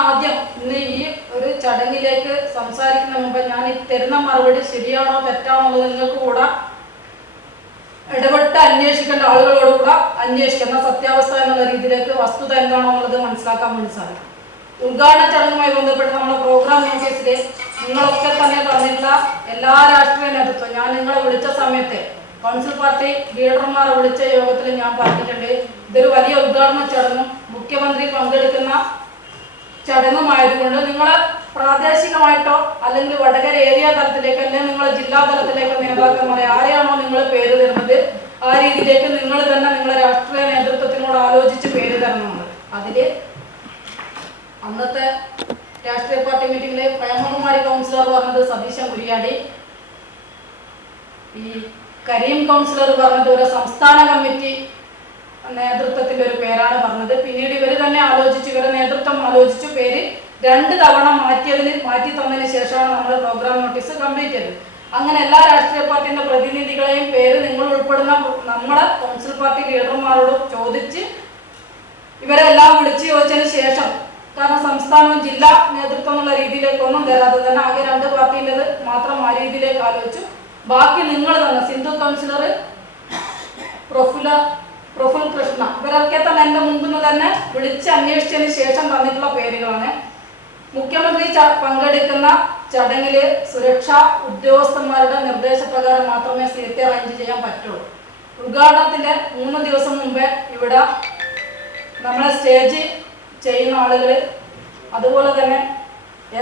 ആദ്യം ഇന്ന് ഈ ഒരു ചടങ്ങിലേക്ക് സംസാരിക്കുന്ന മുമ്പ് ഞാൻ ഈ തരുന്ന മറുപടി ശരിയാണോ തെറ്റാണോ എന്നുള്ളത് നിങ്ങൾക്ക് കൂടെ ഇടപെട്ട് അന്വേഷിക്കേണ്ട ആളുകളോടുകൂടെ അന്വേഷിക്കുന്ന സത്യാവസ്ഥ എന്നുള്ള രീതിയിലേക്ക് വസ്തുത എന്താണോ എന്നുള്ളത് മനസ്സിലാക്കാൻ വേണ്ടി സാധിക്കും. ഉദ്ഘാടന ചടങ്ങുമായി ബന്ധപ്പെട്ട് നമ്മുടെ പ്രോഗ്രാം നോട്ടീസിൽ നിങ്ങളൊക്കെ തന്നെ തന്നിട്ടുള്ള എല്ലാ രാഷ്ട്രീയ നേതൃത്വം ഞാൻ നിങ്ങളെ വിളിച്ച സമയത്ത് കൗൺസിൽ പാർട്ടി ലീഡർമാരെ വിളിച്ച യോഗത്തിൽ ഞാൻ പറഞ്ഞിട്ടുണ്ട്. ഇതൊരു വലിയ ഉദ്ഘാടന ചടങ്ങും മുഖ്യമന്ത്രി പങ്കെടുക്കുന്ന ചടങ്ങുമായതുകൊണ്ട് നിങ്ങൾ പ്രാദേശികമായിട്ടോ അല്ലെങ്കിൽ വടകര ഏരിയ തലത്തിലേക്ക് അല്ലെങ്കിൽ നിങ്ങൾ ജില്ലാ തലത്തിലേക്ക് നേതാക്കന്മാരെ ആരെയാണോ നിങ്ങൾ പേര് തരുന്നത് ആ രീതിയിലേക്ക് നിങ്ങൾ തന്നെ നിങ്ങളെ രാഷ്ട്രീയ നേതൃത്വത്തിനോട് ആലോചിച്ച് പേര് തരണമുണ്ട്. അതില് അന്നത്തെ രാഷ്ട്രീയ പാർട്ടി മീറ്റിംഗിലെ പ്രേമകുമാരി കൗൺസിലർ പറഞ്ഞത് സതീശൻ കുരിയാടി, ഈ കരീം കൗൺസിലർ പറഞ്ഞത് ഒരു സംസ്ഥാന കമ്മിറ്റി നേതൃത്വത്തിന്റെ ഒരു പേരാണ് പറഞ്ഞത്. പിന്നീട് ഇവർ തന്നെ ആലോചിച്ചു, ഇവരെ നേതൃത്വം ആലോചിച്ചു പേര് 2 തവണ മാറ്റി തന്നതിന് ശേഷമാണ് നമ്മൾ പ്രോഗ്രാം നോട്ടീസ് കംപ്ലീറ്റ് ചെയ്തത്. അങ്ങനെ എല്ലാ രാഷ്ട്രീയ പാർട്ടിന്റെ പ്രതിനിധികളെയും പേര് നിങ്ങൾ ഉൾപ്പെടുന്ന നമ്മളെ കൗൺസിൽ പാർട്ടി ലീഡർമാരോട് ചോദിച്ച് ഇവരെല്ലാം വിളിച്ചു ചോദിച്ചതിന് ശേഷം, കാരണം സംസ്ഥാനവും ജില്ലാ നേതൃത്വം എന്നുള്ള രീതിയിലേക്കൊന്നും തരാതെ തന്നെ ആകെ 2 പാർട്ടിൻ്റെത് മാത്രം ആ രീതിയിലേക്ക് ആലോചിച്ചു. ബാക്കി നിങ്ങൾ തന്നെ സിന്ധു കൗൺസിലർ, പ്രഫുൽ കൃഷ്ണ ഇവരൊക്കെ തന്നെ എൻ്റെ മുമ്പിൽ തന്നെ വിളിച്ച് അന്വേഷിച്ചതിന് ശേഷം തന്നിട്ടുള്ള പേരുകളാണ്. മുഖ്യമന്ത്രി പങ്കെടുക്കുന്ന ചടങ്ങിൽ സുരക്ഷാ ഉദ്യോഗസ്ഥന്മാരുടെ നിർദ്ദേശപ്രകാരം മാത്രമേ സീറ്റ് അറേഞ്ച് ചെയ്യാൻ പറ്റുള്ളൂ. ഉദ്ഘാടനത്തിന്റെ 3 ദിവസം മുമ്പേ ഇവിടെ നമ്മളെ സ്റ്റേജ് ചെയ്യുന്ന ആളുകൾ, അതുപോലെ തന്നെ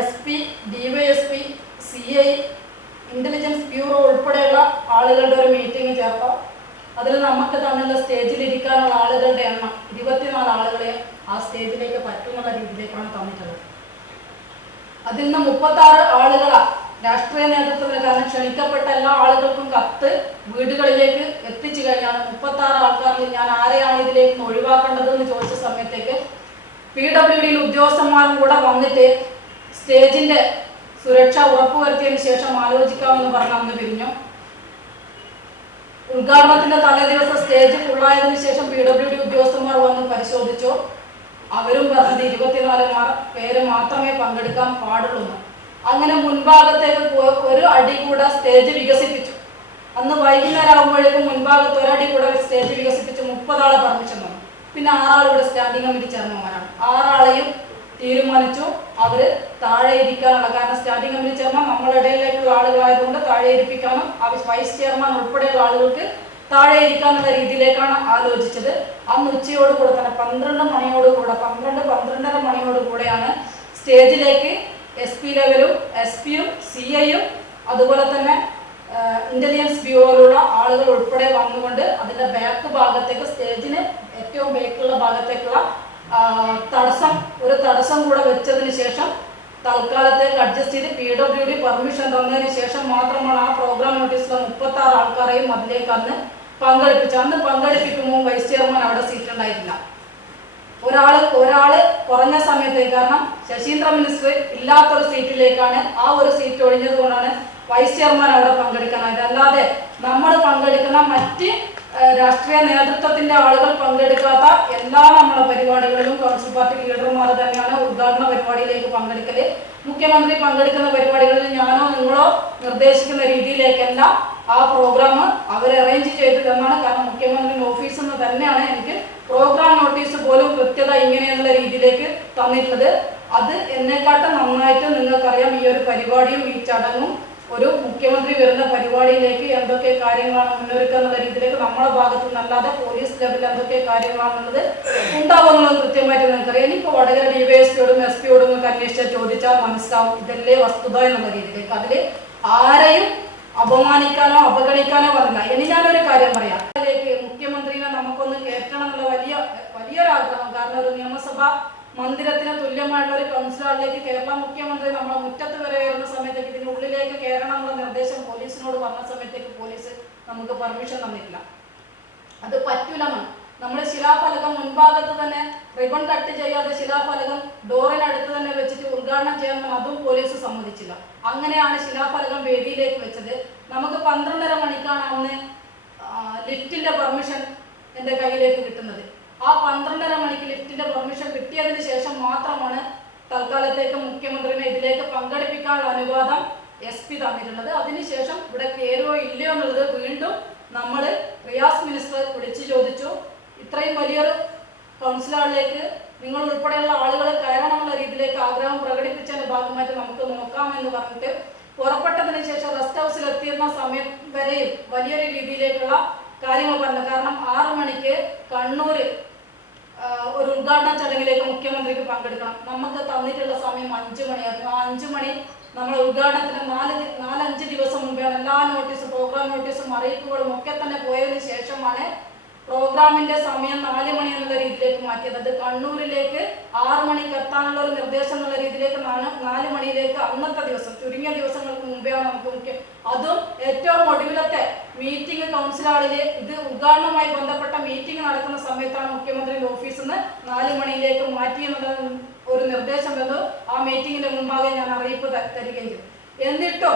SP, DYSP, CI, intelligence bureau ഉൾപ്പെടെയുള്ള ആളുകളുടെ ഒരു മീറ്റിംഗ് ചേർക്കാം. അതിൽ നമുക്ക് തമ്മിലുള്ള സ്റ്റേജിൽ ഇരിക്കാനുള്ള ആളുകളുടെ എണ്ണം 24 ആളുകളെ ആ സ്റ്റേജിലേക്ക് പറ്റുന്നുള്ള രീതിയിലേക്കാണ് തന്നിട്ടുള്ളത്. അതിൽ നിന്ന് 36 ആളുകളാണ് രാഷ്ട്രീയ നേതൃത്വത്തിന്, കാരണം ക്ഷണിക്കപ്പെട്ട എല്ലാ ആളുകൾക്കും കത്ത് വീടുകളിലേക്ക് എത്തിച്ചു കഴിഞ്ഞാണ് 36 ആൾക്കാരിൽ ഞാൻ ആരെയാണ് ഇതിലേക്ക് ഒഴിവാക്കേണ്ടതെന്ന് ചോദിച്ച സമയത്തേക്ക് PWD ഉദ്യോഗസ്ഥന്മാരും കൂടെ വന്നിട്ട് സ്റ്റേജിന്റെ സുരക്ഷ ഉറപ്പുവരുത്തിയതിനു ശേഷം ആലോചിക്കാമെന്ന് പറഞ്ഞ് അന്ന് പിരിഞ്ഞു. ഉദ്ഘാടനത്തിന്റെ തലേ ദിവസം സ്റ്റേജ് ഫുള്ളായതിനു ശേഷം PWD ഉദ്യോഗസ്ഥന്മാർ വന്ന് പരിശോധിച്ചു. അവരും പറഞ്ഞത് 24 പേര് മാത്രമേ പങ്കെടുക്കാൻ പാടുള്ളൂ. അങ്ങനെ മുൻഭാഗത്തേക്ക് ഒരു അടി കൂടെ സ്റ്റേജ് വികസിപ്പിച്ചു. അന്ന് വൈകുന്നേരം ആകുമ്പോഴേക്കും മുൻഭാഗത്ത് ഒരടി കൂടെ സ്റ്റേജ് വികസിപ്പിച്ച് 30 ആളെ പെർമിഷൻ തന്നു. പിന്നെ 6 ആൾ ഇവിടെ സ്റ്റാൻഡിംഗ് കമ്മിറ്റി ചെയർമാൻമാരാണ്. 6 ആളെയും തീരുമാനിച്ചു അവർ താഴെ ഇരിക്കാനുള്ള, കാരണം സ്റ്റാൻഡിംഗ് കമ്മിറ്റി ചെയർമാൻ നമ്മുടെ ഇടയിലേക്കുള്ള ആളുകളായതുകൊണ്ട് താഴെ ഇരിപ്പിക്കാനും വൈസ് ചെയർമാൻ ഉൾപ്പെടെയുള്ള ആളുകൾക്ക് താഴെ ഇരിക്കാനുള്ള രീതിയിലേക്കാണ് ആലോചിച്ചത്. അന്ന് ഉച്ചയോട് കൂടെ തന്നെ 12-12:30 മണിയോടുകൂടെയാണ് സ്റ്റേജിലേക്ക് SP ലെവലും SP-യും CI-യും അതുപോലെ തന്നെ ഇന്റലിജൻസ് ബ്യൂറോയിലുള്ള ആളുകൾ ഉൾപ്പെടെ വന്നുകൊണ്ട് അതിന്റെ ബാക്ക് ഭാഗത്തേക്ക്, സ്റ്റേജിന് ഏറ്റവും ബാക്കുള്ള ഭാഗത്തേക്കുള്ള ഒരു തടസ്സം കൂടെ വെച്ചതിന് ശേഷം തൽക്കാലത്തേക്ക് അഡ്ജസ്റ്റ് ചെയ്ത് PWD പെർമിഷൻ തന്നതിന് ശേഷം മാത്രമാണ് ആ പ്രോഗ്രാം നോട്ടീസിലെ 36 ആൾക്കാരെയും അതിലേക്ക് അന്ന് പങ്കെടുപ്പിച്ചത്. അന്ന് പങ്കെടുപ്പിക്കുമ്പോൾ വൈസ് ചെയർമാൻ അവിടെ സീറ്റ് ഉണ്ടായിട്ടില്ല. ഒരാള് കുറഞ്ഞ സമയത്തേക്ക്, കാരണം ശശീന്ദ്ര മിനിസ്റ്റർ ഇല്ലാത്തൊരു സീറ്റിലേക്കാണ്, ആ ഒരു സീറ്റ് ഒഴിഞ്ഞത് കൊണ്ടാണ് വൈസ് ചെയർമാൻ അവിടെ പങ്കെടുക്കാനായത്. അല്ലാതെ നമ്മൾ പങ്കെടുക്കുന്ന മറ്റ് രാഷ്ട്രീയ നേതൃത്വത്തിന്റെ ആളുകൾ പങ്കെടുക്കാത്ത എല്ലാ നമ്മുടെ പരിപാടികളിലും കൗൺസിൽ പാർട്ടി ലീഡർമാർ തന്നെയാണ് ഉദ്ഘാടന പരിപാടിയിലേക്ക് പങ്കെടുക്കല്. മുഖ്യമന്ത്രി പങ്കെടുക്കുന്ന പരിപാടികളിൽ ഞാനോ നിങ്ങളോ നിർദ്ദേശിക്കുന്ന രീതിയിലേക്കല്ല ആ പ്രോഗ്രാം അവർ അറേഞ്ച് ചെയ്തു തന്നാണ്. കാരണം മുഖ്യമന്ത്രിയുടെ ഓഫീസിൽ നിന്ന് തന്നെയാണ് എനിക്ക് പ്രോഗ്രാം നോട്ടീസ് പോലും കൃത്യത ഇങ്ങനെയുള്ള രീതിയിലേക്ക് തന്നിട്ടുള്ളത്. അത് എന്നെക്കാട്ടും നന്നായിട്ട് നിങ്ങൾക്കറിയാം. ഈ ഒരു പരിപാടിയും ഈ ചടങ്ങും ഒരു മുഖ്യമന്ത്രി വരുന്ന പരിപാടിയിലേക്ക് എന്തൊക്കെ കാര്യങ്ങളാണ് മുന്നൊരുക്കുക എന്നുള്ള രീതിയിലേക്ക് നമ്മുടെ ഭാഗത്തു നിന്നല്ലാതെ പോലീസ് ലെവലിൽ എന്തൊക്കെ കാര്യങ്ങളാണെന്നുള്ളത് ഉണ്ടാവുമെന്നുള്ളത് കൃത്യമായിട്ട് നിങ്ങൾക്കറിയാം. ഇനിയിപ്പോൾ വടകര DYSP-യോടും SP-യോടും ഒക്കെ അന്വേഷിച്ചാൽ ചോദിച്ചാൽ മനസ്സിലാവും ഇതല്ലേ വസ്തുത എന്നുള്ള രീതിയിലേക്ക്. അതിൽ ആരെയും അപമാനിക്കാനോ അവഗണിക്കാനോ പറഞ്ഞില്ല. ഇനി ഞാനൊരു കാര്യം പറയാം. അതിലേക്ക് മുഖ്യമന്ത്രിനെ നമുക്കൊന്ന് കയറ്റണം എന്നുള്ള വലിയൊരാഗ്രഹം, കാരണം ഒരു നിയമസഭാ മന്ദിരത്തിന് തുല്യമായിട്ടുള്ള ഒരു കൗൺസിലറിലേക്ക് കേരള മുഖ്യമന്ത്രി നമ്മളെ മുറ്റത്ത് വരെ വരുന്ന സമയത്തേക്ക് ഇതിനുള്ളിലേക്ക് കയറണം എന്നുള്ള നിർദ്ദേശം പോലീസിനോട് പറഞ്ഞ സമയത്തേക്ക് പോലീസ് നമുക്ക് പെർമിഷൻ തന്നിട്ടില്ല. അത് പറ്റൂലെന്നാണ്. നമ്മൾ ശിലാഫലകം മുൻഭാഗത്ത് തന്നെ റിബൺ കട്ട് ചെയ്യാതെ ശിലാഫലകം ഡോറിനടുത്ത് തന്നെ വെച്ചിട്ട് ഉദ്ഘാടനം ചെയ്യണം, അതും പോലീസ് സമ്മതിച്ചില്ല. അങ്ങനെയാണ് ശിലാഫലകം വേദിയിലേക്ക് വെച്ചത്. നമുക്ക് 12:30 മണിക്കാണ് അന്ന് ലിഫ്റ്റിന്റെ പെർമിഷൻ എൻ്റെ കയ്യിലേക്ക് കിട്ടുന്നത്. ആ 12:30 മണിക്ക് ലിഫ്റ്റിന്റെ പെർമിഷൻ കിട്ടിയതിന് ശേഷം മാത്രമാണ് തൽക്കാലത്തേക്ക് മുഖ്യമന്ത്രിനെ ഇതിലേക്ക് പങ്കെടുപ്പിക്കാനുള്ള അനുവാദം SP തന്നിട്ടുള്ളത്. അതിനുശേഷം ഇവിടെ കയറുമോ ഇല്ലയോ എന്നുള്ളത് വീണ്ടും നമ്മൾ റിയാസ് മിനിസ്റ്റർ വിളിച്ചു ചോദിച്ചു. ഇത്രയും വലിയൊരു കൗൺസിലറിലേക്ക് നിങ്ങൾ ഉൾപ്പെടെയുള്ള ആളുകൾ കയറണമെന്നുള്ള രീതിയിലേക്ക് ആഗ്രഹം പ്രകടിപ്പിച്ചതിന്റെ ഭാഗമായിട്ട് നമുക്ക് നോക്കാമെന്ന് പറഞ്ഞിട്ട് പുറപ്പെട്ടതിന് ശേഷം റെസ്റ്റ് ഹൗസിൽ എത്തിയിരുന്ന സമയം വരെയും വലിയൊരു രീതിയിലേക്കുള്ള കാര്യങ്ങൾ പറഞ്ഞു. കാരണം 6 മണിക്ക് കണ്ണൂര് ഒരു ഉദ്ഘാടന ചടങ്ങിലേക്ക് മുഖ്യമന്ത്രിക്ക് പങ്കെടുക്കണം. നമുക്ക് തന്നിട്ടുള്ള സമയം 5 മണിയായിരുന്നു. ആ 5 മണി നമ്മൾ ഉദ്ഘാടനത്തിന് 4-5 ദിവസം മുമ്പാണ് എല്ലാ നോട്ടീസും, പ്രോഗ്രാം നോട്ടീസും, അറിയിപ്പുകളും ഒക്കെ തന്നെ പോയതിനു ശേഷമാണ് പ്രോഗ്രാമിന്റെ സമയം 4 മണി എന്നുള്ള രീതിയിലേക്ക് മാറ്റിയത്. അത് കണ്ണൂരിലേക്ക് 6 മണിക്ക് എത്താനുള്ള ഒരു നിർദ്ദേശം എന്നുള്ള രീതിയിലേക്ക് 4 മണിയിലേക്ക് അന്നത്തെ ദിവസം, ചുരുങ്ങിയ ദിവസങ്ങൾക്ക് മുമ്പെയാണ് നമുക്ക് അതും ഏറ്റവും ഒടുവിലത്തെ മീറ്റിംഗ് കൗൺസിൽ ഹാളില് ഇത് ഉദ്ഘാടനവുമായി ബന്ധപ്പെട്ട മീറ്റിംഗ് നടക്കുന്ന സമയത്താണ് മുഖ്യമന്ത്രിയുടെ ഓഫീസിൽ നിന്ന് 4 മണിയിലേക്ക് മാറ്റി എന്നുള്ള ഒരു നിർദ്ദേശം വന്നു. ആ മീറ്റിംഗിന്റെ മുമ്പാകെ ഞാൻ അറിയിപ്പ് തരികയും ചെയ്തു. എന്നിട്ടോ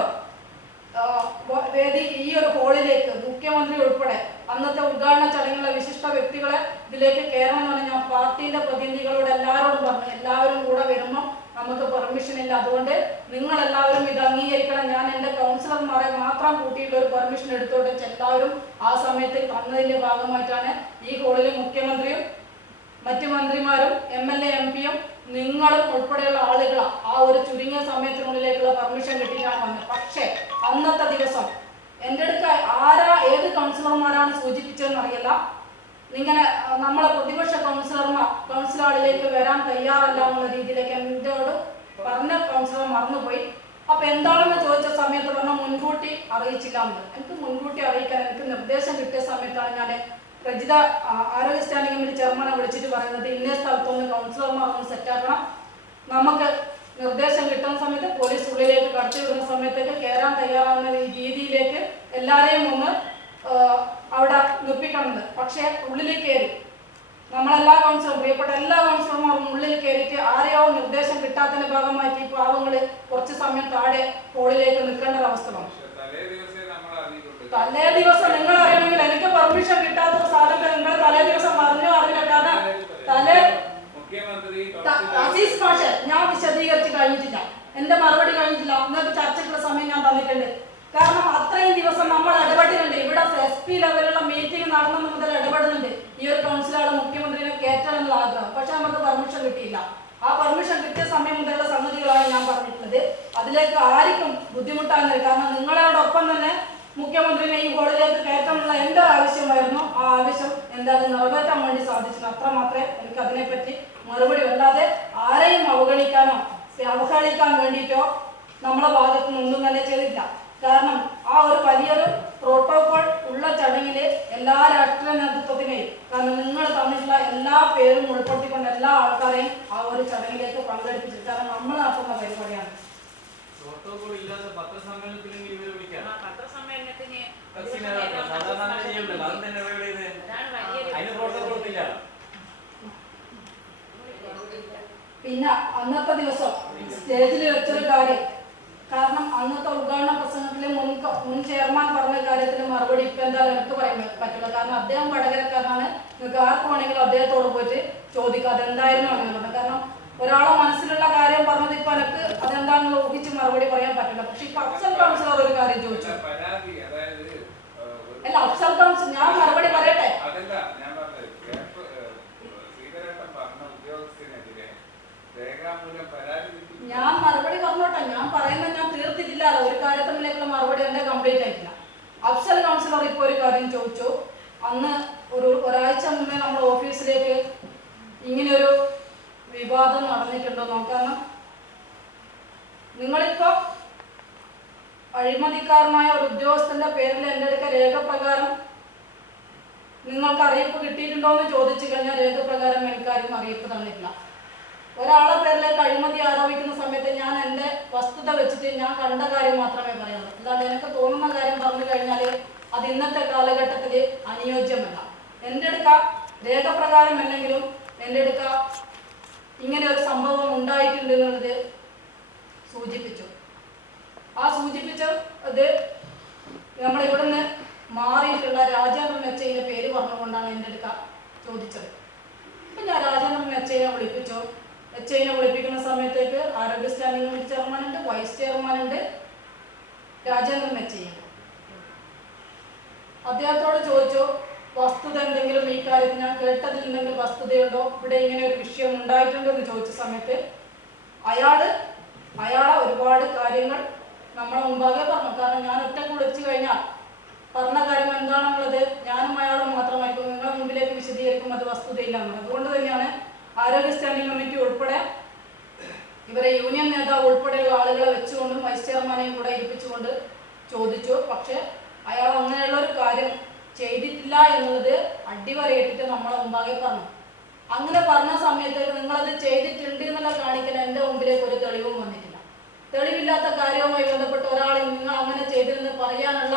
വേദി ഈ ഒരു ഹോളിലേക്ക് മുഖ്യമന്ത്രി ഉൾപ്പെടെ അന്നത്തെ ഉദ്ഘാടന ചടങ്ങിലെ വിശിഷ്ട വ്യക്തികളെ ഇതിലേക്ക് കയറണമെന്നാണ് ഞാൻ പാർട്ടിയുടെ പ്രതിനിധികളോട് എല്ലാവരോടും പറഞ്ഞു. എല്ലാവരും കൂടെ വരുമ്പോൾ നമുക്ക് പെർമിഷൻ ഇല്ല, അതുകൊണ്ട് നിങ്ങൾ എല്ലാവരും ഇത് അംഗീകരിക്കണം. ഞാൻ എൻ്റെ കൗൺസിലർമാരെ മാത്രം കൂട്ടിയിട്ട് ഒരു പെർമിഷൻ എടുത്തോട്ടെ എല്ലാവരും ആ സമയത്ത് തന്നതിൻ്റെ ഭാഗമായിട്ടാണ് ഈ ഹോളിൽ മുഖ്യമന്ത്രിയും മറ്റു മന്ത്രിമാരും MLA MP-യും നിങ്ങളും ഉൾപ്പെടെയുള്ള ആളുകൾ ആ ഒരു ചുരുങ്ങിയ സമയത്തിനുള്ളിലേക്കുള്ള പെർമിഷൻ കിട്ടിയിട്ടാണ് വന്നത്. പക്ഷേ അന്നത്തെ ദിവസം എൻ്റെ അടുക്ക ഏത് കൗൺസിലർമാരാണ് സൂചിപ്പിച്ചതെന്ന് അറിയില്ല, ഇങ്ങനെ നമ്മളെ പ്രതിപക്ഷ കൗൺസിൽ ഹാളിലേക്ക് വരാൻ തയ്യാറല്ല എന്നുള്ള രീതിയിലേക്ക് എന്നോട് പറഞ്ഞ കൗൺസിലർ മറന്നുപോയി. അപ്പൊ എന്താണെന്ന് ചോദിച്ച സമയത്ത് പറഞ്ഞാൽ മുൻകൂട്ടി അറിയിച്ചില്ല എന്ന്. എനിക്ക് മുൻകൂട്ടി അറിയിക്കാൻ എനിക്ക് നിർദ്ദേശം കിട്ടിയ സമയത്താണ് ഞാൻ രജിത ആരോഗ്യ സ്റ്റാൻഡിംഗ് കമ്മിറ്റി ചെയർമാനെ വിളിച്ചിട്ട് പറയുന്നത് ഇന്നേ സ്ഥലത്തൊന്ന് കൗൺസിലർമാർ ഒന്ന് സെറ്റാക്കണം. നമുക്ക് നിർദ്ദേശം കിട്ടുന്ന സമയത്ത് പോലീസ് ഉള്ളിലേക്ക് കടത്തി വിടുന്ന സമയത്തേക്ക് കയറാൻ തയ്യാറാവുന്ന രീതിയിലേക്ക് എല്ലാവരെയും ഒന്ന് അവിടെ നിർപ്പിക്കണമെന്ന്. പക്ഷേ ഉള്ളിലേക്ക് കയറി നമ്മളെല്ലാ കൗൺസിലറും, പ്രിയപ്പെട്ട എല്ലാ കൗൺസിലർമാരും ഉള്ളിൽ കയറിയിട്ട് ആരെയോ നിർദ്ദേശം കിട്ടാത്തതിന്റെ ഭാഗമായിട്ട് ഈ പാവങ്ങള് കുറച്ച് സമയം താഴെ ഹോളിലേക്ക് നിൽക്കേണ്ട ഒരവസ്ഥ വന്നു. തലേ ദിവസം നിങ്ങൾ അറിയണമെങ്കിൽ എനിക്ക് പെർമിഷൻ കിട്ടാത്ത സാധനങ്ങൾ നിങ്ങൾ തലേ ദിവസം അറിഞ്ഞോ അറിയില്ല. കാരണം അസീസ് മാഷ് ഞാൻ വിശദീകരിച്ച് കഴിഞ്ഞിട്ടില്ല, എന്റെ മറുപടി കഴിഞ്ഞിട്ടില്ല. നിങ്ങൾക്ക് ചർച്ചയ്ക്കുള്ള സമയം ഞാൻ തന്നിട്ടുണ്ട്. കാരണം അത്രയും ദിവസം നമ്മൾ ഇടപെട്ടിട്ടുണ്ട്. ഇവിടെ SP ലെവലുള്ള മീറ്റിംഗ് നടന്നത് മുതൽ ഇടപെടുന്നുണ്ട്. ഈ ഒരു കൗൺസിലാണ് മുഖ്യമന്ത്രിനെ നമുക്ക് പെർമിഷൻ കിട്ടിയില്ല. ആ പെർമിഷൻ കിട്ടിയ സമയം മുതലുള്ള സംഗതികളാണ് ഞാൻ പറഞ്ഞിട്ടുള്ളത്. അതിലേക്ക് ആർക്കും ബുദ്ധിമുട്ടാകുന്നില്ല. കാരണം നിങ്ങളോടൊപ്പം തന്നെ മുഖ്യമന്ത്രിനെ ഈ ഹോളിലേക്ക് കയറ്റാനുള്ള എൻ്റെ ആവശ്യമായിരുന്നു. ആ ആവശ്യം എന്തായാലും നിറവേറ്റാൻ വേണ്ടി സാധിച്ചു. അത്ര മാത്രമേ എനിക്ക് അതിനെപ്പറ്റി മറുപടി. അല്ലാതെ ആരെയും അവഹേളിക്കാൻ വേണ്ടിയിട്ടോ നമ്മളെ ഭാഗത്തു നിന്നൊന്നും തന്നെ ചെയ്തില്ല. കാരണം ആ ഒരു വലിയൊരു പ്രോട്ടോകോൾ ഉള്ള ചടങ്ങിൽ എല്ലാ രാഷ്ട്രീയ നേതൃത്വത്തിനെയും, കാരണം നിങ്ങൾ തന്നിട്ടുള്ള എല്ലാ പേരും ഉൾപ്പെടുത്തിക്കൊണ്ട് എല്ലാ ആൾക്കാരെയും ആ ഒരു ചടങ്ങിലേക്ക് പങ്കെടുപ്പിച്ചിട്ട്, കാരണം നമ്മൾ നടത്തുന്ന പരിപാടിയാണ്. പിന്നെ അന്നത്തെ ദിവസം സ്റ്റേജിൽ വെച്ചൊരു കാര്യം, കാരണം അന്നത്തെ ഉദ്ഘാടന പ്രസംഗത്തിലെ മുൻ ചെയർമാൻ പറഞ്ഞ കാര്യത്തിന് മറുപടി ഇപ്പം എന്തായാലും എനിക്ക് പറയാൻ പറ്റില്ല. കാരണം അദ്ദേഹം വടകരക്കാരനാണ്. നിങ്ങൾക്ക് ആർക്ക് വേണമെങ്കിലും അദ്ദേഹത്തോട് പോയിട്ട് ചോദിക്കുക അതെന്തായിരുന്നു അങ്ങനെ പറഞ്ഞത്. കാരണം ഒരാളെ മനസ്സിലുള്ള കാര്യം പറഞ്ഞത് ഇപ്പൊ എനിക്ക് അതെന്താണെന്ന് ഊഹിച്ച് മറുപടി പറയാൻ പറ്റില്ല. പക്ഷെ ഇപ്പൊ അഫ്സൽ കൗൺസിലർ ഒരു കാര്യം ചോദിച്ചു. അല്ല, അഫ്സൽ കൗൺസിൽ ഞാൻ മറുപടി പറയട്ടെ. ഞാൻ മറുപടി പറഞ്ഞോട്ടെ. ഞാൻ പറയുന്നത് ഞാൻ തീർത്തിട്ടില്ലല്ലോ. ഒരു കാര്യത്തിലേക്കുള്ള മറുപടി എന്റെ കംപ്ലീറ്റ് ആയിട്ടില്ല. അഫ്സൽ കൗൺസിലർ ഇപ്പൊ ഒരു കാര്യം ചോദിച്ചു. അന്ന് ഒരാഴ്ച മുന്നേ നമ്മുടെ ഓഫീസിലേക്ക് ഇങ്ങനെയൊരു വിവാദം നടന്നിട്ടുണ്ടോ നോക്കാം. നിങ്ങളിപ്പോ അഴിമതിക്കാരനായ ഒരു ഉദ്യോഗസ്ഥന്റെ പേരിൽ എൻ്റെ അടുക്ക രേഖപ്രകാരം നിങ്ങൾക്ക് അറിയിപ്പ് കിട്ടിയിട്ടുണ്ടോ എന്ന് ചോദിച്ചു കഴിഞ്ഞാൽ രേഖപ്രകാരം എനിക്കാരും അറിയിപ്പ് തന്നിട്ടില്ല. ഒരാളെ പേരിലേക്ക് അഴിമതി ആരോപിക്കുന്ന സമയത്ത് ഞാൻ എൻ്റെ വസ്തുത വെച്ചിട്ട് ഞാൻ കണ്ട കാര്യം മാത്രമേ പറയാറുള്ളൂ. അല്ലാതെ എനിക്ക് തോന്നുന്ന കാര്യം പറഞ്ഞു കഴിഞ്ഞാൽ അത് ഇന്നത്തെ കാലഘട്ടത്തിൽ അനുയോജ്യമല്ല. എൻ്റെ അടുക്ക രേഖപ്രകാരം അല്ലെങ്കിലും എൻ്റെ അടുക്ക ഇങ്ങനെ ഒരു സംഭവം ഉണ്ടായിട്ടുണ്ട് എന്നുള്ളത് സൂചിപ്പിച്ചു. ആ സൂചിപ്പിച്ചത് നമ്മൾ ഇവിടുന്ന് മാറിയിട്ടുള്ള രാജേന്ദ്രൻ മെച്ചയിലെ പേര് പറഞ്ഞുകൊണ്ടാണ് എൻ്റെ അടുക്ക ചോദിച്ചത്. അപ്പം ഞാൻ രാജേന്ദ്രൻ മെച്ചയിനെ വിളിപ്പിച്ചു. മെച്ചയിനെ വിളിപ്പിക്കുന്ന സമയത്തേക്ക് ആരോഗ്യ സ്റ്റാൻഡിംഗ് കമ്മിറ്റി ചെയർമാനുണ്ട്, വൈസ് ചെയർമാനുണ്ട്, രാജേന്ദ്രൻ മെച്ചയുണ്ട്. അദ്ദേഹത്തോട് ചോദിച്ചു വസ്തുത എന്തെങ്കിലും ഈ കാര്യത്തിൽ ഞാൻ കേട്ടതിൽ എന്തെങ്കിലും വസ്തുതയുണ്ടോ, ഇവിടെ ഇങ്ങനെ ഒരു വിഷയം ഉണ്ടായിട്ടുണ്ടോ എന്ന് ചോദിച്ച സമയത്ത് അയാളെ ഒരുപാട് കാര്യങ്ങൾ നമ്മളെ മുമ്പാകെ പറഞ്ഞു. കാരണം ഞാൻ ഒറ്റക്ക് വിളിച്ചു കഴിഞ്ഞാൽ പറഞ്ഞ കാര്യം എന്താണെന്നുള്ളത് ഞാനും അയാളും മാത്രമായിരിക്കും. നിങ്ങളുടെ മുമ്പിലേക്ക് വിശദീകരിക്കും അത് വസ്തുതയില്ലാന്ന്. അതുകൊണ്ട് തന്നെയാണ് ആരോഗ്യ സ്റ്റാൻഡിംഗ് കമ്മിറ്റി ഉൾപ്പെടെ ഇവരെ യൂണിയൻ നേതാവ് ഉൾപ്പെടെയുള്ള ആളുകളെ വെച്ചുകൊണ്ടും വൈസ് ചെയർമാനെയും കൂടെ ഇരിപ്പിച്ചുകൊണ്ട് ചോദിച്ചു. പക്ഷെ അയാൾ അങ്ങനെയുള്ളൊരു കാര്യം ചെയ്തിട്ടില്ല എന്നുള്ളത് അടിവരയിട്ടിട്ട് നമ്മളെ മുമ്പാകെ പറഞ്ഞു. അങ്ങനെ പറഞ്ഞ സമയത്ത് നിങ്ങളത് ചെയ്തിട്ടുണ്ട് എന്നുള്ള കാണിക്കാൻ എൻ്റെ മുമ്പിലേക്ക് ഒരു തെളിവും വന്നിട്ടില്ല. തെളിവില്ലാത്ത കാര്യവുമായി ബന്ധപ്പെട്ട് ഒരാൾ നിങ്ങൾ അങ്ങനെ ചെയ്തിരുന്ന് പറയാനുള്ള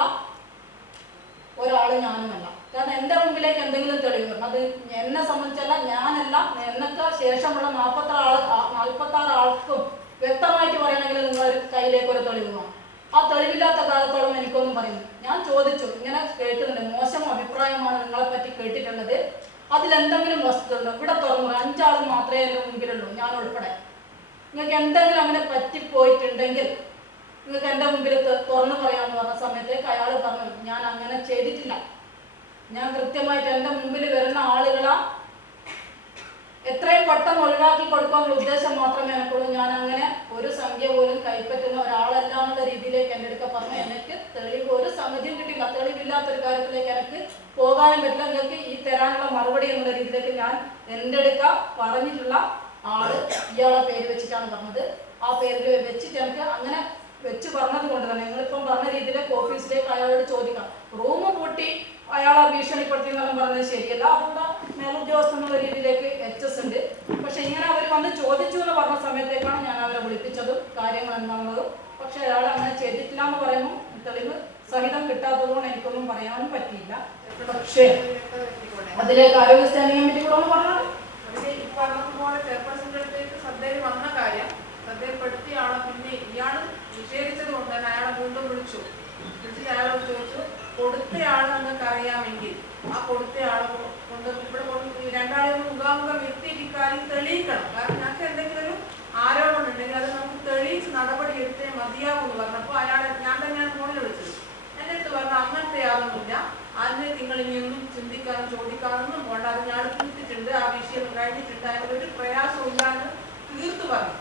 ഒരാൾ ഞാനുമല്ല. കാരണം എൻ്റെ മുമ്പിലേക്ക് എന്തെങ്കിലും തെളിവ് വരണം. അത് എന്നെ സംബന്ധിച്ചല്ല, ഞാനല്ല, എന്നൊക്കെ ശേഷമുള്ള 46 ആൾക്കും വ്യക്തമായിട്ട് പറയണമെങ്കിൽ നിങ്ങളൊരു കയ്യിലേക്ക് ഒരു തെളിവ് വേണം. ആ തെളിവില്ലാത്ത കാലത്തോളം എനിക്കൊന്നും പറയുന്നു. ഞാൻ ചോദിച്ചു, ഇങ്ങനെ കേൾക്കുന്നുണ്ട്, മോശം അഭിപ്രായമാണ് നിങ്ങളെപ്പറ്റി കേട്ടിട്ടുള്ളത്, അതിലെന്തെങ്കിലും വസ്തുത ഉണ്ടോ? ഇവിടെ തുറന്നു 5 ആൾ മാത്രമേ എൻ്റെ മുമ്പിലുള്ളൂ, ഞാൻ ഉൾപ്പെടെ. നിങ്ങൾക്ക് എന്തെങ്കിലും അങ്ങനെ പറ്റിപ്പോയിട്ടുണ്ടെങ്കിൽ നിങ്ങൾക്ക് എൻ്റെ മുമ്പിൽ തുറന്നു പറയാമെന്ന് പറഞ്ഞ സമയത്തേക്ക് അയാൾ പറഞ്ഞു ഞാൻ അങ്ങനെ ചെയ്തിട്ടില്ല. ഞാൻ കൃത്യമായിട്ട് എൻ്റെ മുമ്പിൽ വരുന്ന ആളുകളെ എത്രയും പെട്ടെന്ന് ഒഴിവാക്കി കൊടുക്കാനുള്ള ഉദ്ദേശം മാത്രമേ എനിക്കുള്ളൂ. ഞാൻ അങ്ങനെ ഒരു സംഖ്യ പോലും കൈപ്പറ്റുന്ന ഒരാളല്ല എന്നുള്ള രീതിയിലേക്ക് എൻ്റെ അടുക്ക പറഞ്ഞു. എനിക്ക് തെളിവ് ഒരു സംഗതിയും കിട്ടില്ല. തെളിവില്ലാത്തൊരു കാര്യത്തിലേക്ക് എനിക്ക് പോകാനും പറ്റില്ല. നിങ്ങൾക്ക് ഈ തരാനുള്ള മറുപടി എന്നുള്ള രീതിയിലേക്ക് ഞാൻ എൻ്റെ അടുക്ക പറഞ്ഞിട്ടുള്ള ആള് ഇയാളെ പേര് വെച്ചിട്ടാണ് പറഞ്ഞത്. ആ പേരിൽ വെച്ചിട്ട് എനിക്ക് അങ്ങനെ വെച്ച് പറഞ്ഞത് കൊണ്ട് തന്നെ നിങ്ങളിപ്പം പറഞ്ഞ രീതിയിലേക്ക് ഓഫീസിലേക്ക് അയാളോട് ചോദിക്കാം. റൂം പൂട്ടി അയാളെ ഭീഷണിപ്പെടുത്തി എന്നെല്ലാം പറഞ്ഞത് ശരിയല്ല. അതുകൊണ്ട് മേലുദ്യോഗസ്ഥൻ എന്നുള്ള രീതിയിലേക്ക് HS ഉണ്ട്. പക്ഷെ ഇങ്ങനെ അവർ വന്ന് ചോദിച്ചു എന്ന് പറഞ്ഞ സമയത്തേക്കാണ് ഞാൻ അവരെ വിളിപ്പിച്ചതും കാര്യങ്ങൾ എന്താണെന്നതും. പക്ഷെ അയാൾ അങ്ങനെ ചെയ്തിട്ടില്ല എന്ന് പറയുമ്പോൾ തെളിവ് സഹിതം കിട്ടാത്തത് കൊണ്ട് എനിക്കൊന്നും പറയാനും പറ്റിയില്ല. പക്ഷേ അതിലേക്ക് ആരോഗ്യ സ്റ്റാൻഡിംഗ് കമ്മിറ്റി കൂടെ ഒന്ന് പറഞ്ഞാൽ പറഞ്ഞതുപോലെ ചെയർപേഴ്സന്റെ അടുത്തേക്ക് ശ്രദ്ധയിൽ വന്ന കാര്യം ശ്രദ്ധയിൽപ്പെടുത്തിയ ആളെ പിന്നെ ഇയാൾ നിഷേധിച്ചത് കൊണ്ട് തന്നെ അയാളെ വീണ്ടും വിളിച്ചിട്ട് അയാളോട് ചോദിച്ചു കൊടുത്തയാൾ നിങ്ങൾക്ക് അറിയാമെങ്കിൽ ആ കൊടുത്തയാളെ കൊണ്ട് ഇവിടെ രണ്ടാളും മുഖാമുഖം എത്തിയിട്ട് ഇക്കാര്യം തെളിയിക്കണം. കാരണം ഞങ്ങൾക്ക് എന്തെങ്കിലും ഒരു ആരോപണം ഉണ്ടെങ്കിൽ അത് നമുക്ക് തെളിയിച്ച് നടപടി എടുത്തേ മതിയാകുമെന്ന് പറഞ്ഞപ്പോൾ അയാളെ ഞാൻ തന്നെയാണ് ഫോണിൽ വിളിച്ചത്. എൻ്റെ അടുത്ത് പറഞ്ഞു അങ്ങനത്തെ ആളൊന്നുമില്ല, അതിന് നിങ്ങൾ ഇനിയൊന്നും ചിന്തിക്കാനും ചോദിക്കാനൊന്നും പോകണ്ട, അത് ഞാൻ തീർത്തിട്ടുണ്ട്, ആ വിഷയം കഴിഞ്ഞിട്ടുണ്ട്, അതിനൊരു പറഞ്ഞു.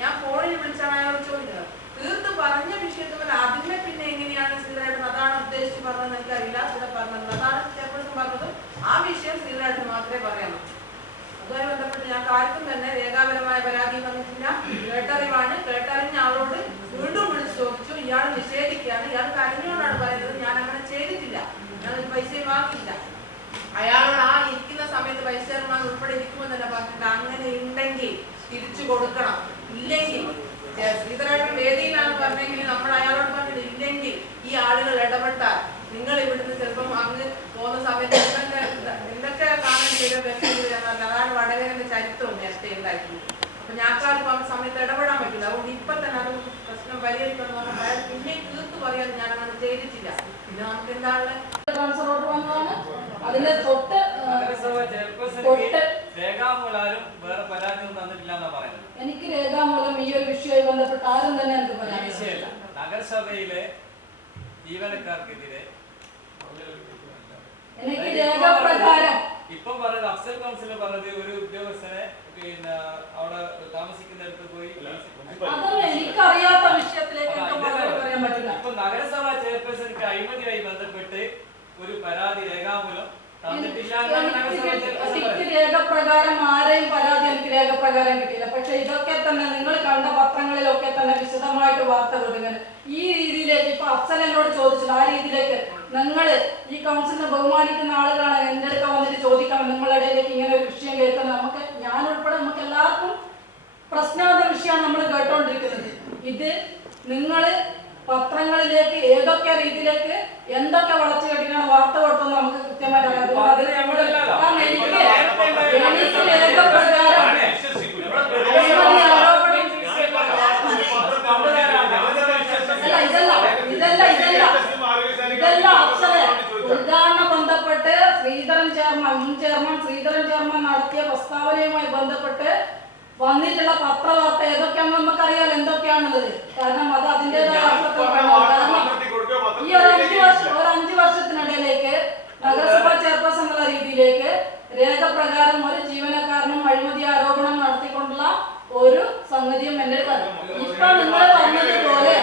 ഞാൻ ഫോണിൽ വിളിച്ചാണ് അയാളോട് ചോദിക്കുന്നത്. തീർത്ത് പറഞ്ഞ വിഷയത്തിൽ അതിനെ പിന്നെ എങ്ങനെയാണ് ശ്രീധരേട്ടൻ അതാണ് ഉദ്ദേശിച്ച് പറഞ്ഞതെന്ന് എനിക്കറിയില്ല. ഇവിടെ പറഞ്ഞത് അതാണ് ചെയർപേഴ്സൺ പറഞ്ഞത്. ആ വിഷയം ശ്രീധരേട്ടൻ മാത്രമേ പറയാൻ പറ്റൂ. അതുമായി ബന്ധപ്പെട്ട് ഞങ്ങൾക്ക് ആർക്കും തന്നെ രേഖാപരമായ പരാതി വന്നിട്ടില്ല. കേട്ടറിവാണ്. കേട്ടറിഞ്ഞ ആളോട് വീണ്ടും വിളിച്ച് ചോദിച്ചു. ഇയാൾ നിഷേധിക്കുകയാണ്. ഇയാൾ കരഞ്ഞുകൊണ്ടാണ് പറയുന്നത് ഞാൻ അങ്ങനെ ചെയ്തിട്ടില്ല, ഞാൻ പൈസ വാങ്ങിയില്ല. അയാളോട് ആ ഇരിക്കുന്ന സമയത്ത് വൈസ് ചെയർമാൻ ഉൾപ്പെടെ ഇരിക്കുമെന്ന് തന്നെ പറഞ്ഞിട്ട് അങ്ങനെ ഉണ്ടെങ്കിൽ തിരിച്ചു കൊടുക്കണം, ഇല്ലെങ്കിൽ ശ്രീധരേട്ടൻ വേദിയിലാണ് പറഞ്ഞെങ്കിൽ നമ്മൾ അയാളോട് പറഞ്ഞിട്ട് ഇല്ലെങ്കിൽ ഈ ആളുകൾ ഇടപെട്ടാൽ നിങ്ങൾ ഇവിടുന്ന് ചിലപ്പം അങ്ങ് പോകുന്ന സമയത്ത് എന്തൊക്കെ കാണാൻ ചെയ്ത വ്യക്തികളാണ്. അതാണ് വടകരന്റെ ചരിത്രവും നേരത്തെ ഉണ്ടായിട്ടുള്ളത്. അപ്പൊ ഞങ്ങൾക്കാർക്കും ആ സമയത്ത് ഇടപെടാൻ പറ്റില്ല. അതുകൊണ്ട് ഇപ്പൊ തന്നെ അത് പ്രശ്നം പരിഹരിക്കണം പറഞ്ഞാൽ പിന്നെ തീർത്ത് പറയാൻ ഞാൻ അങ്ങനെ ചെയ്തിട്ടില്ല. പിന്നെ നമുക്ക് എന്താണ് ട്രാൻസ്ഫർ ഓർഡർ വന്നതാണ്. അതിന്റെ തൊട്ട് രേഖാമൂലം വേറെ പരാതി ഒന്നും തന്നിട്ടില്ല എന്നാ പറയുന്നത്. എനിക്ക് രേഖാമൂലം ഈ ഒരു വിഷയവുമായി ബന്ധപ്പെട്ട് ആരും തന്നെ എനിക്ക് പറയാം. വിഷയമല്ല, നഗരസഭയിലെ ജീവനക്കാർക്കെതിരെ എനിക്ക് രേഖാപ്രകാരം ഇപ്പം പറഞ്ഞത് അഫ്സൽ കൗൺസിലർ പറഞ്ഞത് ഒരു ഉദ്യോഗസ്ഥനെ പിന്നെ അവിടെ താമസിക്കുന്നിടത്ത് പോയി അതൊന്നും എനിക്കറിയാത്ത വിഷയത്തിലേക്ക് പറയാൻ പറ്റില്ല. ഇപ്പൊ നഗരസഭ ചെയർപേഴ്സൺക്ക് അഴിമതിയായി ബന്ധപ്പെട്ട് ഒരു പരാതി രേഖാമൂലം തന്നിട്ടില്ല. എനിക്ക് രേഖപ്രകാരം ആരെയും പരാതി എനിക്ക് രേഖപ്രകാരം കിട്ടിയില്ല. പക്ഷെ ഇതൊക്കെ തന്നെ നിങ്ങൾ കണ്ട പത്രങ്ങളിലൊക്കെ തന്നെ വിശദമായിട്ട് വാർത്ത കൊടുക്കുന്നത് ഈ രീതിയിലേക്ക് ഇപ്പൊ അഫ്സൽ എന്നോട് ചോദിച്ചത് ആ രീതിയിലേക്ക് നിങ്ങൾ ഈ കൗൺസിലിനെ ബഹുമാനിക്കുന്ന ആളുകളാണ് എൻ്റെ അടുക്ക വന്നിട്ട് ചോദിക്കണം നിങ്ങളുടെ ഇടയിലേക്ക് ഇങ്ങനെ ഒരു വിഷയം കേൾക്കുന്നത്. നമുക്ക് ഞാൻ ഉൾപ്പെടെ നമുക്ക് എല്ലാവർക്കും പ്രശ്നമാകുന്ന വിഷയമാണ് നമ്മൾ കേട്ടോണ്ടിരിക്കുന്നത്. ഇത് നിങ്ങൾ പത്രങ്ങളിലേക്ക് ഏതൊക്കെ രീതിയിലേക്ക് എന്തൊക്കെ വളച്ചു കെട്ടിക്കാണ് വാർത്ത കൊടുത്തെന്ന് നമുക്ക് കൃത്യമായിട്ട് അറിയാം. ഉദ്ഘാടനം ബന്ധപ്പെട്ട് മുൻ ചെയർമാൻ ശ്രീധരൻ ചെയർമാൻ നടത്തിയ പ്രസ്താവനയുമായി ബന്ധപ്പെട്ട് വന്നിട്ടുള്ള പത്രവാർത്ത ഏതൊക്കെയാണെന്ന് നമുക്കറിയാം എന്തൊക്കെയാണുള്ളത്. കാരണം അത് അതിൻ്റെതായ ഈ ഒരു 5 വർഷത്തിനിടയിലേക്ക് നഗരസഭാ ചെയർപേഴ്സൺ എന്നുള്ള രീതിയിലേക്ക് രേഖപ്രകാരം ഒരു ജീവനക്കാരനും അഴിമതി ആരോപണം നടത്തിക്കൊണ്ടുള്ള ഒരു സംഗതിയും എന്റെ ഇപ്പൊ നിങ്ങൾ പറഞ്ഞതുപോലെ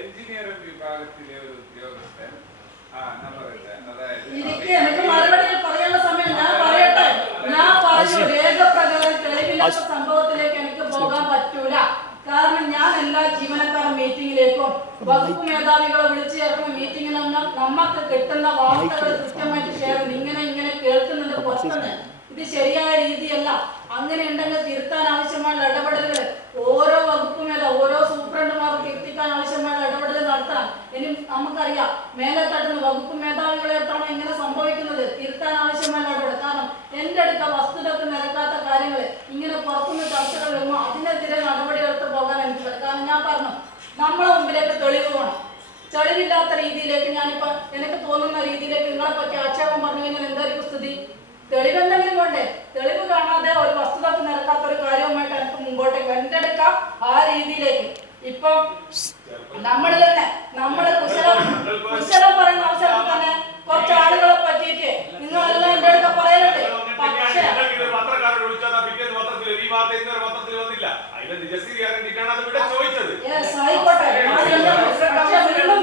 എഞ്ചിനീയറിംഗ് വിഭാഗത്തിലെ ഒരു ഉദ്യോഗസ്ഥൻ എനിക്ക് മറുപടി പറയാനുള്ള സമയം ഞാൻ പറയട്ടെ. ഞാൻ പറഞ്ഞു രേഖപ്രകാരം തെളിവില്ലാത്ത സംഭവത്തിലേക്ക് എനിക്ക് പോകാൻ പറ്റൂല. കാരണം ഞാൻ എല്ലാ ജീവനക്കാരും മീറ്റിംഗിലേക്കും വകുപ്പ് മേധാവികളെ വിളിച്ചു ചേർക്കുന്ന മീറ്റിങ്ങിനൊന്നും നമുക്ക് കിട്ടുന്ന വാർത്തകൾ കൃത്യമായിട്ട് ഷെയർ ഇങ്ങനെ കേൾക്കുന്നുണ്ട് പുറത്തുനിന്ന്. ഇത് ശരിയായ രീതിയല്ല. അങ്ങനെ ഉണ്ടെങ്കിൽ തിരുത്താൻ ആവശ്യമായ ഇടപെടലുകൾ ഓരോ വകുപ്പ് ഓരോ സൂപ്രണ്ടുമാർക്ക് എത്തിക്കാൻ ആവശ്യമായ ഇടപെടൽ നടത്തണം. ഇനി നമുക്കറിയാം മേലെ തട്ടുന്ന വകുപ്പ് മേധാവികളെത്താണ് ഇങ്ങനെ സംഭവിക്കുന്നത്. തിരുത്താൻ ആവശ്യമായ ഇടപെടൽ. കാരണം എന്റെ അടുത്ത വസ്തുതക്ക് നിരക്കാത്ത കാര്യങ്ങൾ ഇങ്ങനെ പുറത്തുനിന്ന് ചർച്ചകൾ വരുമ്പോൾ അതിനെതിരെ നടപടിയെടുത്ത് പോകാൻ എനിക്ക്. കാരണം ഞാൻ പറഞ്ഞു നമ്മളെ മുമ്പിലേക്ക് തെളിവ് വേണം. തെളിവില്ലാത്ത രീതിയിലേക്ക് ഞാനിപ്പോ എനിക്ക് തോന്നുന്ന രീതിയിലേക്ക് നിങ്ങളെ പറ്റി ആക്ഷേപം പറഞ്ഞു കഴിഞ്ഞാൽ എന്തായിരിക്കും സ്ഥിതി? തെളിവെന്തെങ്കിലും വേണ്ടേ? തെളിവ് കാണാതെ ഒരു വസ്തുതക്ക് നിരക്കാത്ത ഒരു കാര്യവുമായിട്ട് എനിക്ക് മുമ്പോട്ടേക്ക് എന്തെടുക്കാം ആ രീതിയിലേക്ക്. ഇപ്പൊ നമ്മൾ തന്നെ കുശലം പറയുന്ന അവസരത്തിൽ തന്നെ കുറച്ച് ആളുകളെ പറ്റിയിട്ട് നിങ്ങളെല്ലാം എന്റെ അടുക്ക പറയലുണ്ട്. പക്ഷേ ആയിക്കോട്ടെ, വീണ്ടും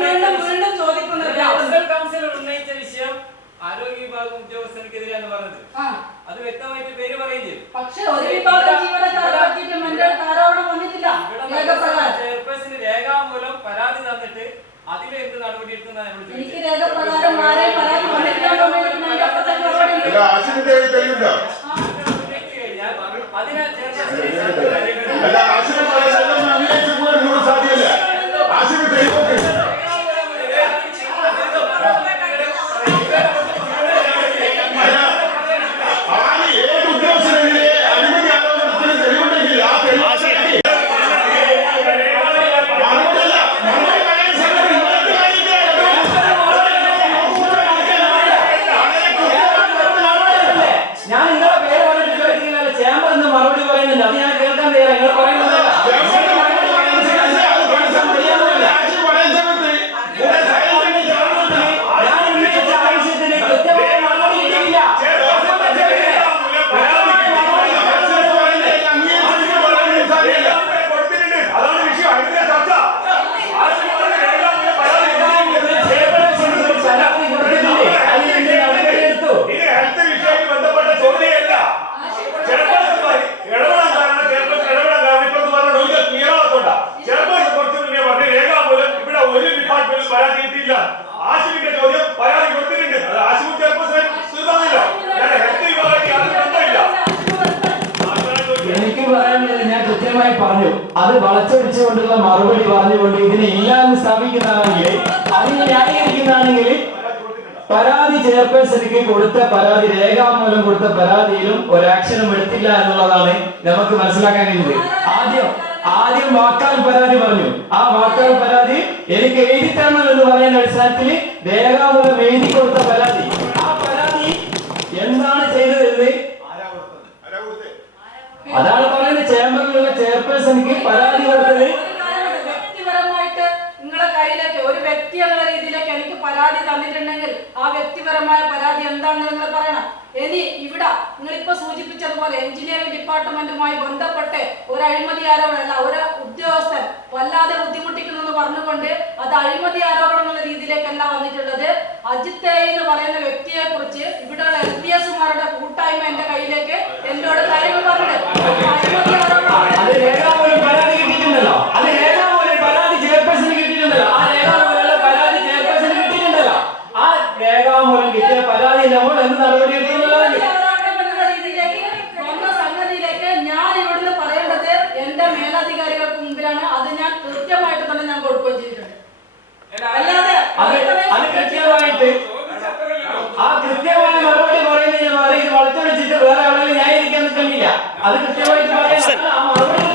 കൗൺസിലർ ഉന്നയിച്ച വിഷയം ആരോഗ്യ വിഭാഗം ഉദ്യോഗസ്ഥർക്കെതിരെയാണ് പറഞ്ഞത്. അത് വ്യക്തമായിട്ട് പേര് പറയുകയും ചെയ്തു. പക്ഷേ ഒരു വിഭാഗം ജീവനക്കാരെ പറ്റിയിട്ടും എന്റെ ആരോപണം വന്നിട്ടില്ല. ചെയർപേഴ്സന് രേഖാമൂലം പരാതി തന്നിട്ട് അതിലെന്ത് നടപടി എടുക്കുന്ന എനിക്ക് രേഖപ്രകാരം ആരെയും പരാതി വന്നിട്ടില്ല. അതിനെ ഞാൻ പരാതി കിട്ടിയില്ല. ആശുവിന്റെ ചോദ്യം പരാതി കൊടുത്തിട്ടുണ്ട്. അത് ആശുപത്രി ചെയർപേഴ്സൺ തീർന്നില്ല. ഹെൽത്ത് വിഭാഗത്തിൽ അത് ബന്ധമില്ല. എനിക്ക് പറയാനുള്ളത് ഞാൻ കൃത്യമായി പറഞ്ഞു. അത് വളച്ചൊടിച്ചുകൊണ്ടുള്ള മറുപടി പറഞ്ഞുകൊണ്ട് ഇതിനെ ഇല്ലാന്ന് സ്ഥാപിക്കുന്നതാണെങ്കിൽ, അതിനെ ന്യായീകരിക്കുന്നതാണെങ്കിൽ, പരാതി ചെയർപേഴ്സണിക്ക് കൊടുത്ത പരാതി, രേഖാമൂലം കൊടുത്ത പരാതിയിലും ഒരു ആക്ഷനും എടുത്തില്ല എന്നുള്ളതാണ് നമുക്ക് മനസ്സിലാക്കാൻ കഴിയുന്നത്. ആദ്യം വാക്കാൽ പരാതി പറഞ്ഞു. ആ വാക്കാൽ പരാതി എനിക്ക് എഴുതി തരണം എന്ന് പറയുന്ന അടിസ്ഥാനത്തിൽ രേഖാമൂലം എഴുതി കൊടുത്ത പരാതി, ആ പരാതി എന്താണ് ചെയ്തതെന്ന് അതാണ് പറയുന്നത്. ചേംബറിലുള്ള ചെയർപേഴ്സണിക്ക് പരാതി കൊടുത്തത് വ്യക്തിപരമായിട്ട് നിങ്ങളെ കയ്യിലേക്ക് ഒരു വ്യക്തി എന്നുള്ള രീതിയിലേക്ക് എനിക്ക് പരാതി തന്നിട്ടുണ്ടെങ്കിൽ ആ വ്യക്തിപരമായ പരാതി എന്താണെന്ന് നിങ്ങൾ പറയണം. ഇനി ഇവിടെ നിങ്ങളിപ്പോ സൂചിപ്പിച്ചതുപോലെ എഞ്ചിനീയറിംഗ് ഡിപ്പാർട്ട്മെന്റുമായി ബന്ധപ്പെട്ട് ഒരു അഴിമതി ആരോപണമല്ല, ഒരു ഉദ്യോഗസ്ഥൻ വല്ലാതെ ബുദ്ധിമുട്ടിക്കുന്നു പറഞ്ഞുകൊണ്ട് അത് അഴിമതി ആരോപണം എന്നുള്ള രീതിയിലേക്കല്ല വന്നിട്ടുള്ളത്. അജിത്ത് എന്ന് പറയുന്ന വ്യക്തിയെ കുറിച്ച് ഇവിടെയുള്ള LPSമാരുടെ കൂട്ടായ്മ എന്റെ കയ്യിലേക്ക് എന്നോട് കാര്യങ്ങൾ പറഞ്ഞത് അഴിമതി ആരോപണം പരാതി കിട്ടിയിട്ടുണ്ടല്ലോ. അത് രേഖാമൂലം പരാതി ചെയർപേഴ്സൺ കിട്ടിയിട്ടുണ്ടല്ലോ. ആ രേഖാമൂലം പരാതി ചെയർപേഴ്സൺ കിട്ടിയിട്ടുണ്ടല്ലോ. ആ രേഖാമൂലം കിട്ടിയ പരാതി നമ്മൾ എന്ത് നടപടി സംഗതിയിലേക്ക് ഞാൻ ഇവിടുന്ന് പറയേണ്ടത് എന്റെ മേലധികാരികൾക്ക് മുമ്പിലാണ്. അത് ഞാൻ കൃത്യമായിട്ട് തന്നെ ഞാൻ കൊടുക്കുകയും ചെയ്തിട്ടുണ്ട്. അല്ലാതെ അത് കൃത്യമായിട്ട് ആ കൃത്യമായ മറുപടി പറയുന്നതിന് മാറി ഇത് വളച്ചൊടിച്ചിട്ട് വേറെ എവിടെയും ന്യായീകരിക്കാൻ നിൽക്കുന്നില്ല. അത് കൃത്യമായിട്ട് പറയാൻ ആ മറുപടി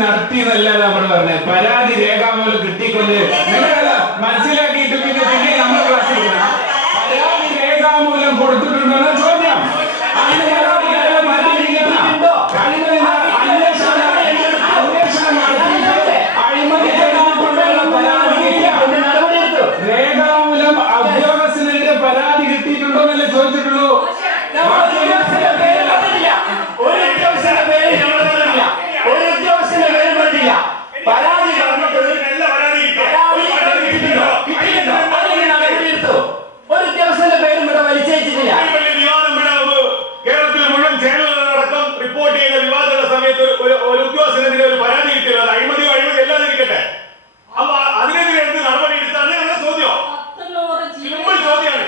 നടത്തി എന്നല്ല നമ്മൾ പറഞ്ഞത്. പരാതി രേഖാമൂലം കിട്ടിക്കൊണ്ട് നിങ്ങളല്ല മനസ്സിലാക്കിയിട്ട് പിന്നെ നമ്മൾ ക്ലാസ് എടുക്കണം. പരാതി രേഖാമൂലം കൊടുത്തിട്ടുണ്ടോ ചോദ്യം. രേഖാമൂലം ഉദ്യോഗസ്ഥനെതിരെ പരാതി കിട്ടിയിട്ടുണ്ടോ എന്നല്ലേ ചോദിച്ചിട്ടുള്ളൂ. പരാതി ഒരു ഉദ്യോഗസ്ഥന്റെ പേരും ഇവിടെ വലിച്ചേച്ചിട്ടില്ല. കേരളത്തിൽ മുഴുവൻ ചാനലുകളടക്കം റിപ്പോർട്ട് ചെയ്യുന്ന വിവാദങ്ങളുടെ സമയത്ത് ഒരു ഉദ്യോഗസ്ഥനെതിരെ ഒരു പരാതി കിട്ടിയത് അത് അഴിമതിയോ അല്ലാതിരിക്കട്ടെ. അപ്പൊ അതിനെതിരെ എന്ത് നടപടി എടുത്താണ് ഞങ്ങളുടെ ചോദ്യം. സിമ്പിൾ ചോദ്യമാണ്.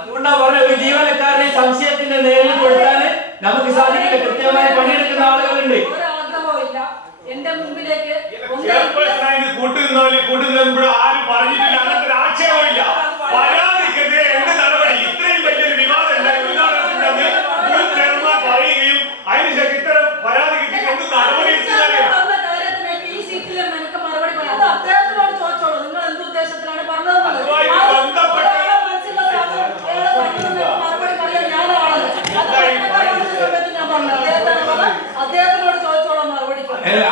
അതുകൊണ്ടാ പറഞ്ഞ ഒരു ജീവനക്കാരനെ സംശയത്തിന്റെ നേരിൽ കൊടുത്താൽ നമുക്ക് സാധിക്കില്ല. കൃത്യമായി പണിയെടുക്കുന്ന ആളുകളുണ്ട്. എന്റെ മുമ്പിലേക്ക് കൂട്ടുന്നതിന് ആരും പറഞ്ഞിട്ടില്ല. അങ്ങനത്തെ ആക്ഷേപമില്ല. പരാതിക്കെതിരെ എന്ത് നടപടി ഇത്രയും വലിയൊരു വിവാദം ചെയർമാൻ പറയുകയും അതിനുശേഷം ഇത്തരം പരാതി കിട്ടി എന്ത് നടപടി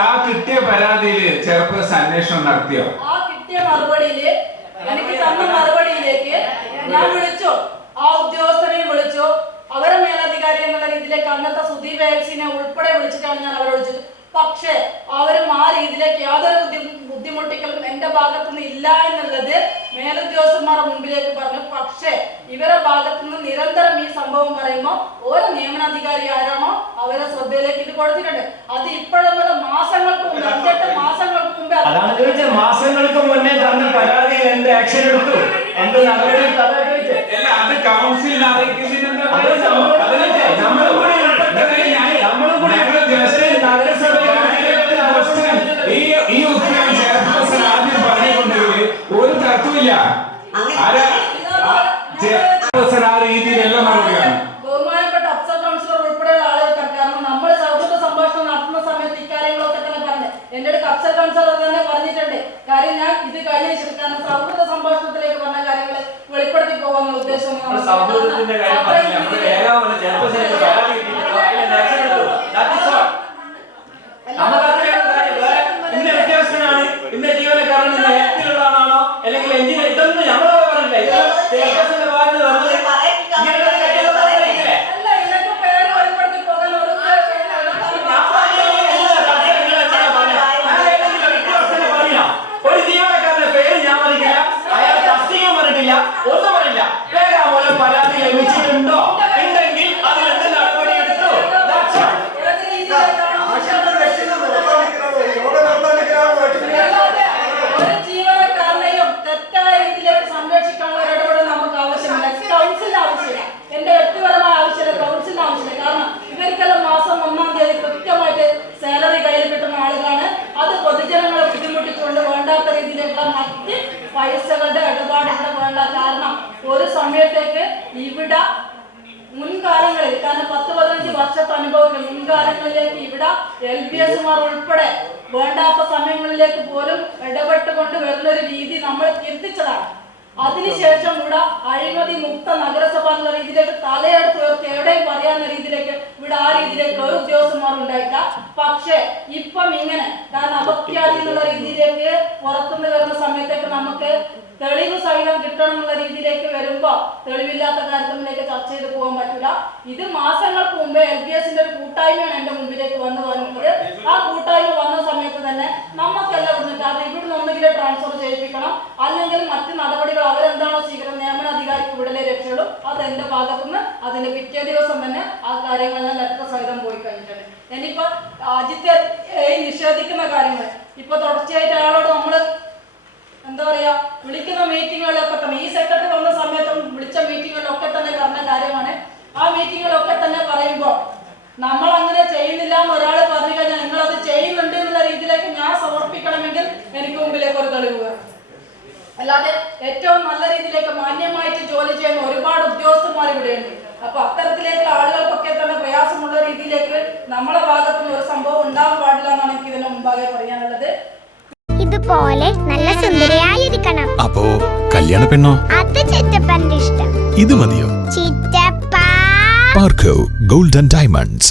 ആ കിട്ടിയ പരാതിയില് ചെയർപേഴ്സൺ അന്വേഷണം നടത്തിയോ? ആ കിട്ടിയ മറുപടിയില് എനിക്ക് തന്ന മറുപടിയിലേക്ക് ഞാൻ വിളിച്ചു, ആ ഉദ്യോഗസ്ഥനെയും വിളിച്ചു, അവരെ മേലധികാരി എന്നുള്ള രീതിയിലേക്ക് അന്നത്തെ സുധീർ വാക്സിനെ ഉൾപ്പെടെ വിളിച്ചിട്ടാണ് ഞാൻ അവരെ വിളിച്ചത്. പക്ഷേ അവരും ആ രീതിയിലേക്ക് യാതൊരു ബുദ്ധിമുട്ടിക്കലും എന്റെ ഭാഗത്തുനിന്ന് ഇല്ല എന്നുള്ളത് മേലുദ്യോഗസ്ഥന്മാരുടെ മുമ്പിലേക്ക് പറഞ്ഞു. പക്ഷേ ഇവരുടെ ഭാഗത്തുനിന്ന് നിരന്തരം ഈ സംഭവം പറയുമ്പോൾ ഓരോ നിയമനാധികാരി ആരാണോ അവരെ ശ്രദ്ധയിലേക്ക് ഇത് കൊടുത്തിട്ടുണ്ട്. അത് ഇപ്പോഴൊന്നുമല്ല, മാസങ്ങൾക്ക് മുമ്പ് 5-8 മാസങ്ങൾക്ക് മുമ്പേ. അതാണ് ചോദിച്ചത്. മാസങ്ങൾക്ക് മുന്നേ തന്ന പരാതിയിൽ എന്ത് ആക്ഷൻ എടുത്തു, എന്ത് നടപടി എടുത്തു? അല്ല, അത് കൗൺസിലിന് അറിയിക്കുന്നതിന് ഈ ഉത്തരവ് ചെയർപേഴ്സൺ ആദ്യം പറഞ്ഞുകൊണ്ടെങ്കിൽ ഒരു തർക്കമില്ല. ചെയർപേഴ്സൺ ആ രീതിയിലെല്ലാം മറുപടിയാണ്. ബഹുമാനപ്പെട്ട അഫ്സർ കൗൺസിലർ ഉൾപ്പെടെയുള്ള ആളുകൾക്ക് കാരണം നമ്മൾ സൗഹൃദ സംഭാഷണം നടത്തുന്ന സമയത്ത് ഇക്കാര്യം കർഷക കൺസൾട്ടർ തന്നെ പറഞ്ഞിട്ടുണ്ട്. കാര്യം ഞാൻ ഇത് കഴിഞ്ഞ കാരണം സൗഹൃദ സംഭാഷണത്തിലേക്ക് പറഞ്ഞ കാര്യങ്ങൾ വെളിപ്പെടുത്തി പോകാനുള്ള ഉദ്ദേശം ഇന്ന ജീവനക്കാരൻ ഹെൽത്തിലുള്ളതാണോ അല്ലെങ്കിൽ എഞ്ചിനീയർ ഇതൊന്നും ഞമ്മളോട് പറഞ്ഞില്ല. ചെയർപേഴ്സന്റെ ഭാഗത്ത് പറഞ്ഞത് ഒരു ജീവനക്കാരന്റെ പേര് ഞാൻ പറഞ്ഞില്ല, അയാൾ തസ്തിക പറഞ്ഞിട്ടില്ല, ഒന്നും പറഞ്ഞില്ല. രേഖാമൂലം പരാതി ലഭിച്ചിട്ടുണ്ടോ? ഉണ്ടെങ്കിൽ അതിലെന്ത് നടപടി എടുത്തു? ഒരു ജീവനക്കാരനെയും തെറ്റായ രീതിയിലേക്ക് സംരക്ഷിക്കാനുള്ള ഒരു ഇടപെടൽ നമുക്ക് ആവശ്യമില്ല. കൗൺസിലിന് ആവശ്യമില്ല, എന്റെ വ്യക്തിപരമായ ആവശ്യമില്ല, കൗൺസിലിന് ആവശ്യമില്ല. കാരണം ഇവർക്കെല്ലാം മാസം 1-ാം തീയതി കൃത്യമായിട്ട് സാലറി കയ്യിൽ കിട്ടുന്ന ആളുകളാണ്. അത് പൊതുജനങ്ങളെ ബുദ്ധിമുട്ടിച്ചുകൊണ്ട് വേണ്ടാത്ത രീതിയിലുള്ള മറ്റ് പൈസകളുടെ ഇടപാടുകൾ വേണ്ട. കാരണം ഒരു സമയത്തേക്ക് ഇവിടെ മുൻകാലങ്ങളിൽ, കാരണം 10-15 വർഷത്തെ അനുഭവത്തിൽ മുൻകാലങ്ങളിലേക്ക് ഇവിടെ LBSമാർ ഉൾപ്പെടെ വേണ്ടാത്ത സമയങ്ങളിലേക്ക് പോലും ഇടപെട്ടുകൊണ്ട് വരുന്നൊരു രീതി നമ്മൾ തിരുത്തിച്ചതാണ്. അതിനുശേഷം ഇവിടെ അഴിമതി മുക്ത നഗരസഭ എന്ന രീതിയിലേക്ക് തലയെടുത്ത് ഉയർത്തി എവിടെയും പറയാവുന്ന രീതിയിലേക്ക് ഇവിടെ ആ രീതിയിലേക്ക് ഒരു ഉദ്യോഗസ്ഥന്മാർ ഉണ്ടായില്ല. പക്ഷേ ഇപ്പം ഇങ്ങനെ, കാരണം അപഖ്യാതി എന്നുള്ള രീതിയിലേക്ക് പുറത്തുനിന്ന് വരുന്ന സമയത്തേക്ക് നമുക്ക് തെളിവ് സഹിതം കിട്ടണം എന്നുള്ള രീതിയിലേക്ക് വരുമ്പോ തെളിവില്ലാത്ത കാര്യത്തിലേക്ക് ചർച്ച ചെയ്ത് പോകാൻ പറ്റില്ല. ഇത് മാസങ്ങൾക്ക് മുമ്പേ LBSന്റെ ഒരു കൂട്ടായ്മയാണ് എന്റെ മുമ്പിലേക്ക് വന്നു പറഞ്ഞത്. ആ കൂട്ടായ്മ വന്ന സമയത്ത് തന്നെ നമുക്കെല്ലാം ഇവിടുന്ന്, കാരണം ഇവിടുന്ന് ഒന്നുകിലും ട്രാൻസ്ഫർ ചെയ്യിപ്പിക്കണം, അല്ലെങ്കിൽ മറ്റ് നടപടികൾ അവരെന്താണോ സ്വീകരണം നിയമന അധികാരിക്ക് ഇവിടലെ രക്ഷയുള്ളൂ. അത് എന്റെ ഭാഗത്തുനിന്ന് അതിന്റെ പിറ്റേ ദിവസം തന്നെ ആ കാര്യങ്ങളെല്ലാം ലെറ്റർ സഹിതം പോയി കഴിഞ്ഞിട്ടുണ്ട്. ഇനിയിപ്പോ അജിത്തെ നിഷേധിക്കുന്ന കാര്യങ്ങൾ ഇപ്പൊ തുടർച്ചയായിട്ട് അയാളോട് നമ്മള് എന്താ പറയാ വിളിക്കുന്ന മീറ്റിങ്ങുകളിലൊക്കെ തന്നെ, ഈ സെക്രട്ടറി വന്ന സമയത്തും വിളിച്ച മീറ്റിങ്ങുകളിലൊക്കെ തന്നെ പറഞ്ഞ കാര്യമാണ്. ആ മീറ്റിങ്ങുകളൊക്കെ തന്നെ പറയുമ്പോൾ നമ്മൾ അങ്ങനെ ചെയ്യുന്നില്ല എന്ന് ഒരാൾ പറഞ്ഞു കഴിഞ്ഞാൽ നിങ്ങൾ അത് ചെയ്യുന്നുണ്ട് എന്നുള്ള രീതിയിലേക്ക് ഞാൻ സമർപ്പിക്കണമെങ്കിൽ എനിക്ക് മുമ്പിലേക്ക് ഒരു തെളിവ് വേണം. അല്ലാതെ ഏറ്റവും നല്ല രീതിയിലേക്ക് മാന്യമായിട്ട് ജോലി ചെയ്യുന്ന ഒരുപാട് ഉദ്യോഗസ്ഥന്മാർ ഇവിടെയുണ്ട്. അപ്പൊ അത്തരത്തിലേക്ക് ആളുകൾക്കൊക്കെ തന്നെ പ്രയാസമുള്ള രീതിയിലേക്ക് നമ്മളെ ഭാഗത്തുനിന്ന് ഒരു സംഭവം ഉണ്ടാവാൻ പാടില്ല എന്നാണ് എനിക്ക് ഇതിന്റെ മുമ്പാകെ പറയാനുള്ളത്. ഇതുപോലെ നല്ല സുന്ദരിയായിരിക്കണം. അപ്പോ കല്യാണ പെണ്ണോ? അത് ചിറ്റപ്പന്റെ ഇഷ്ടം. ഇത് മതിയോ? ചിറ്റപ്പ. പാർക്കോ ഗോൾഡ് ആൻഡ് ഡയമണ്ട്സ്,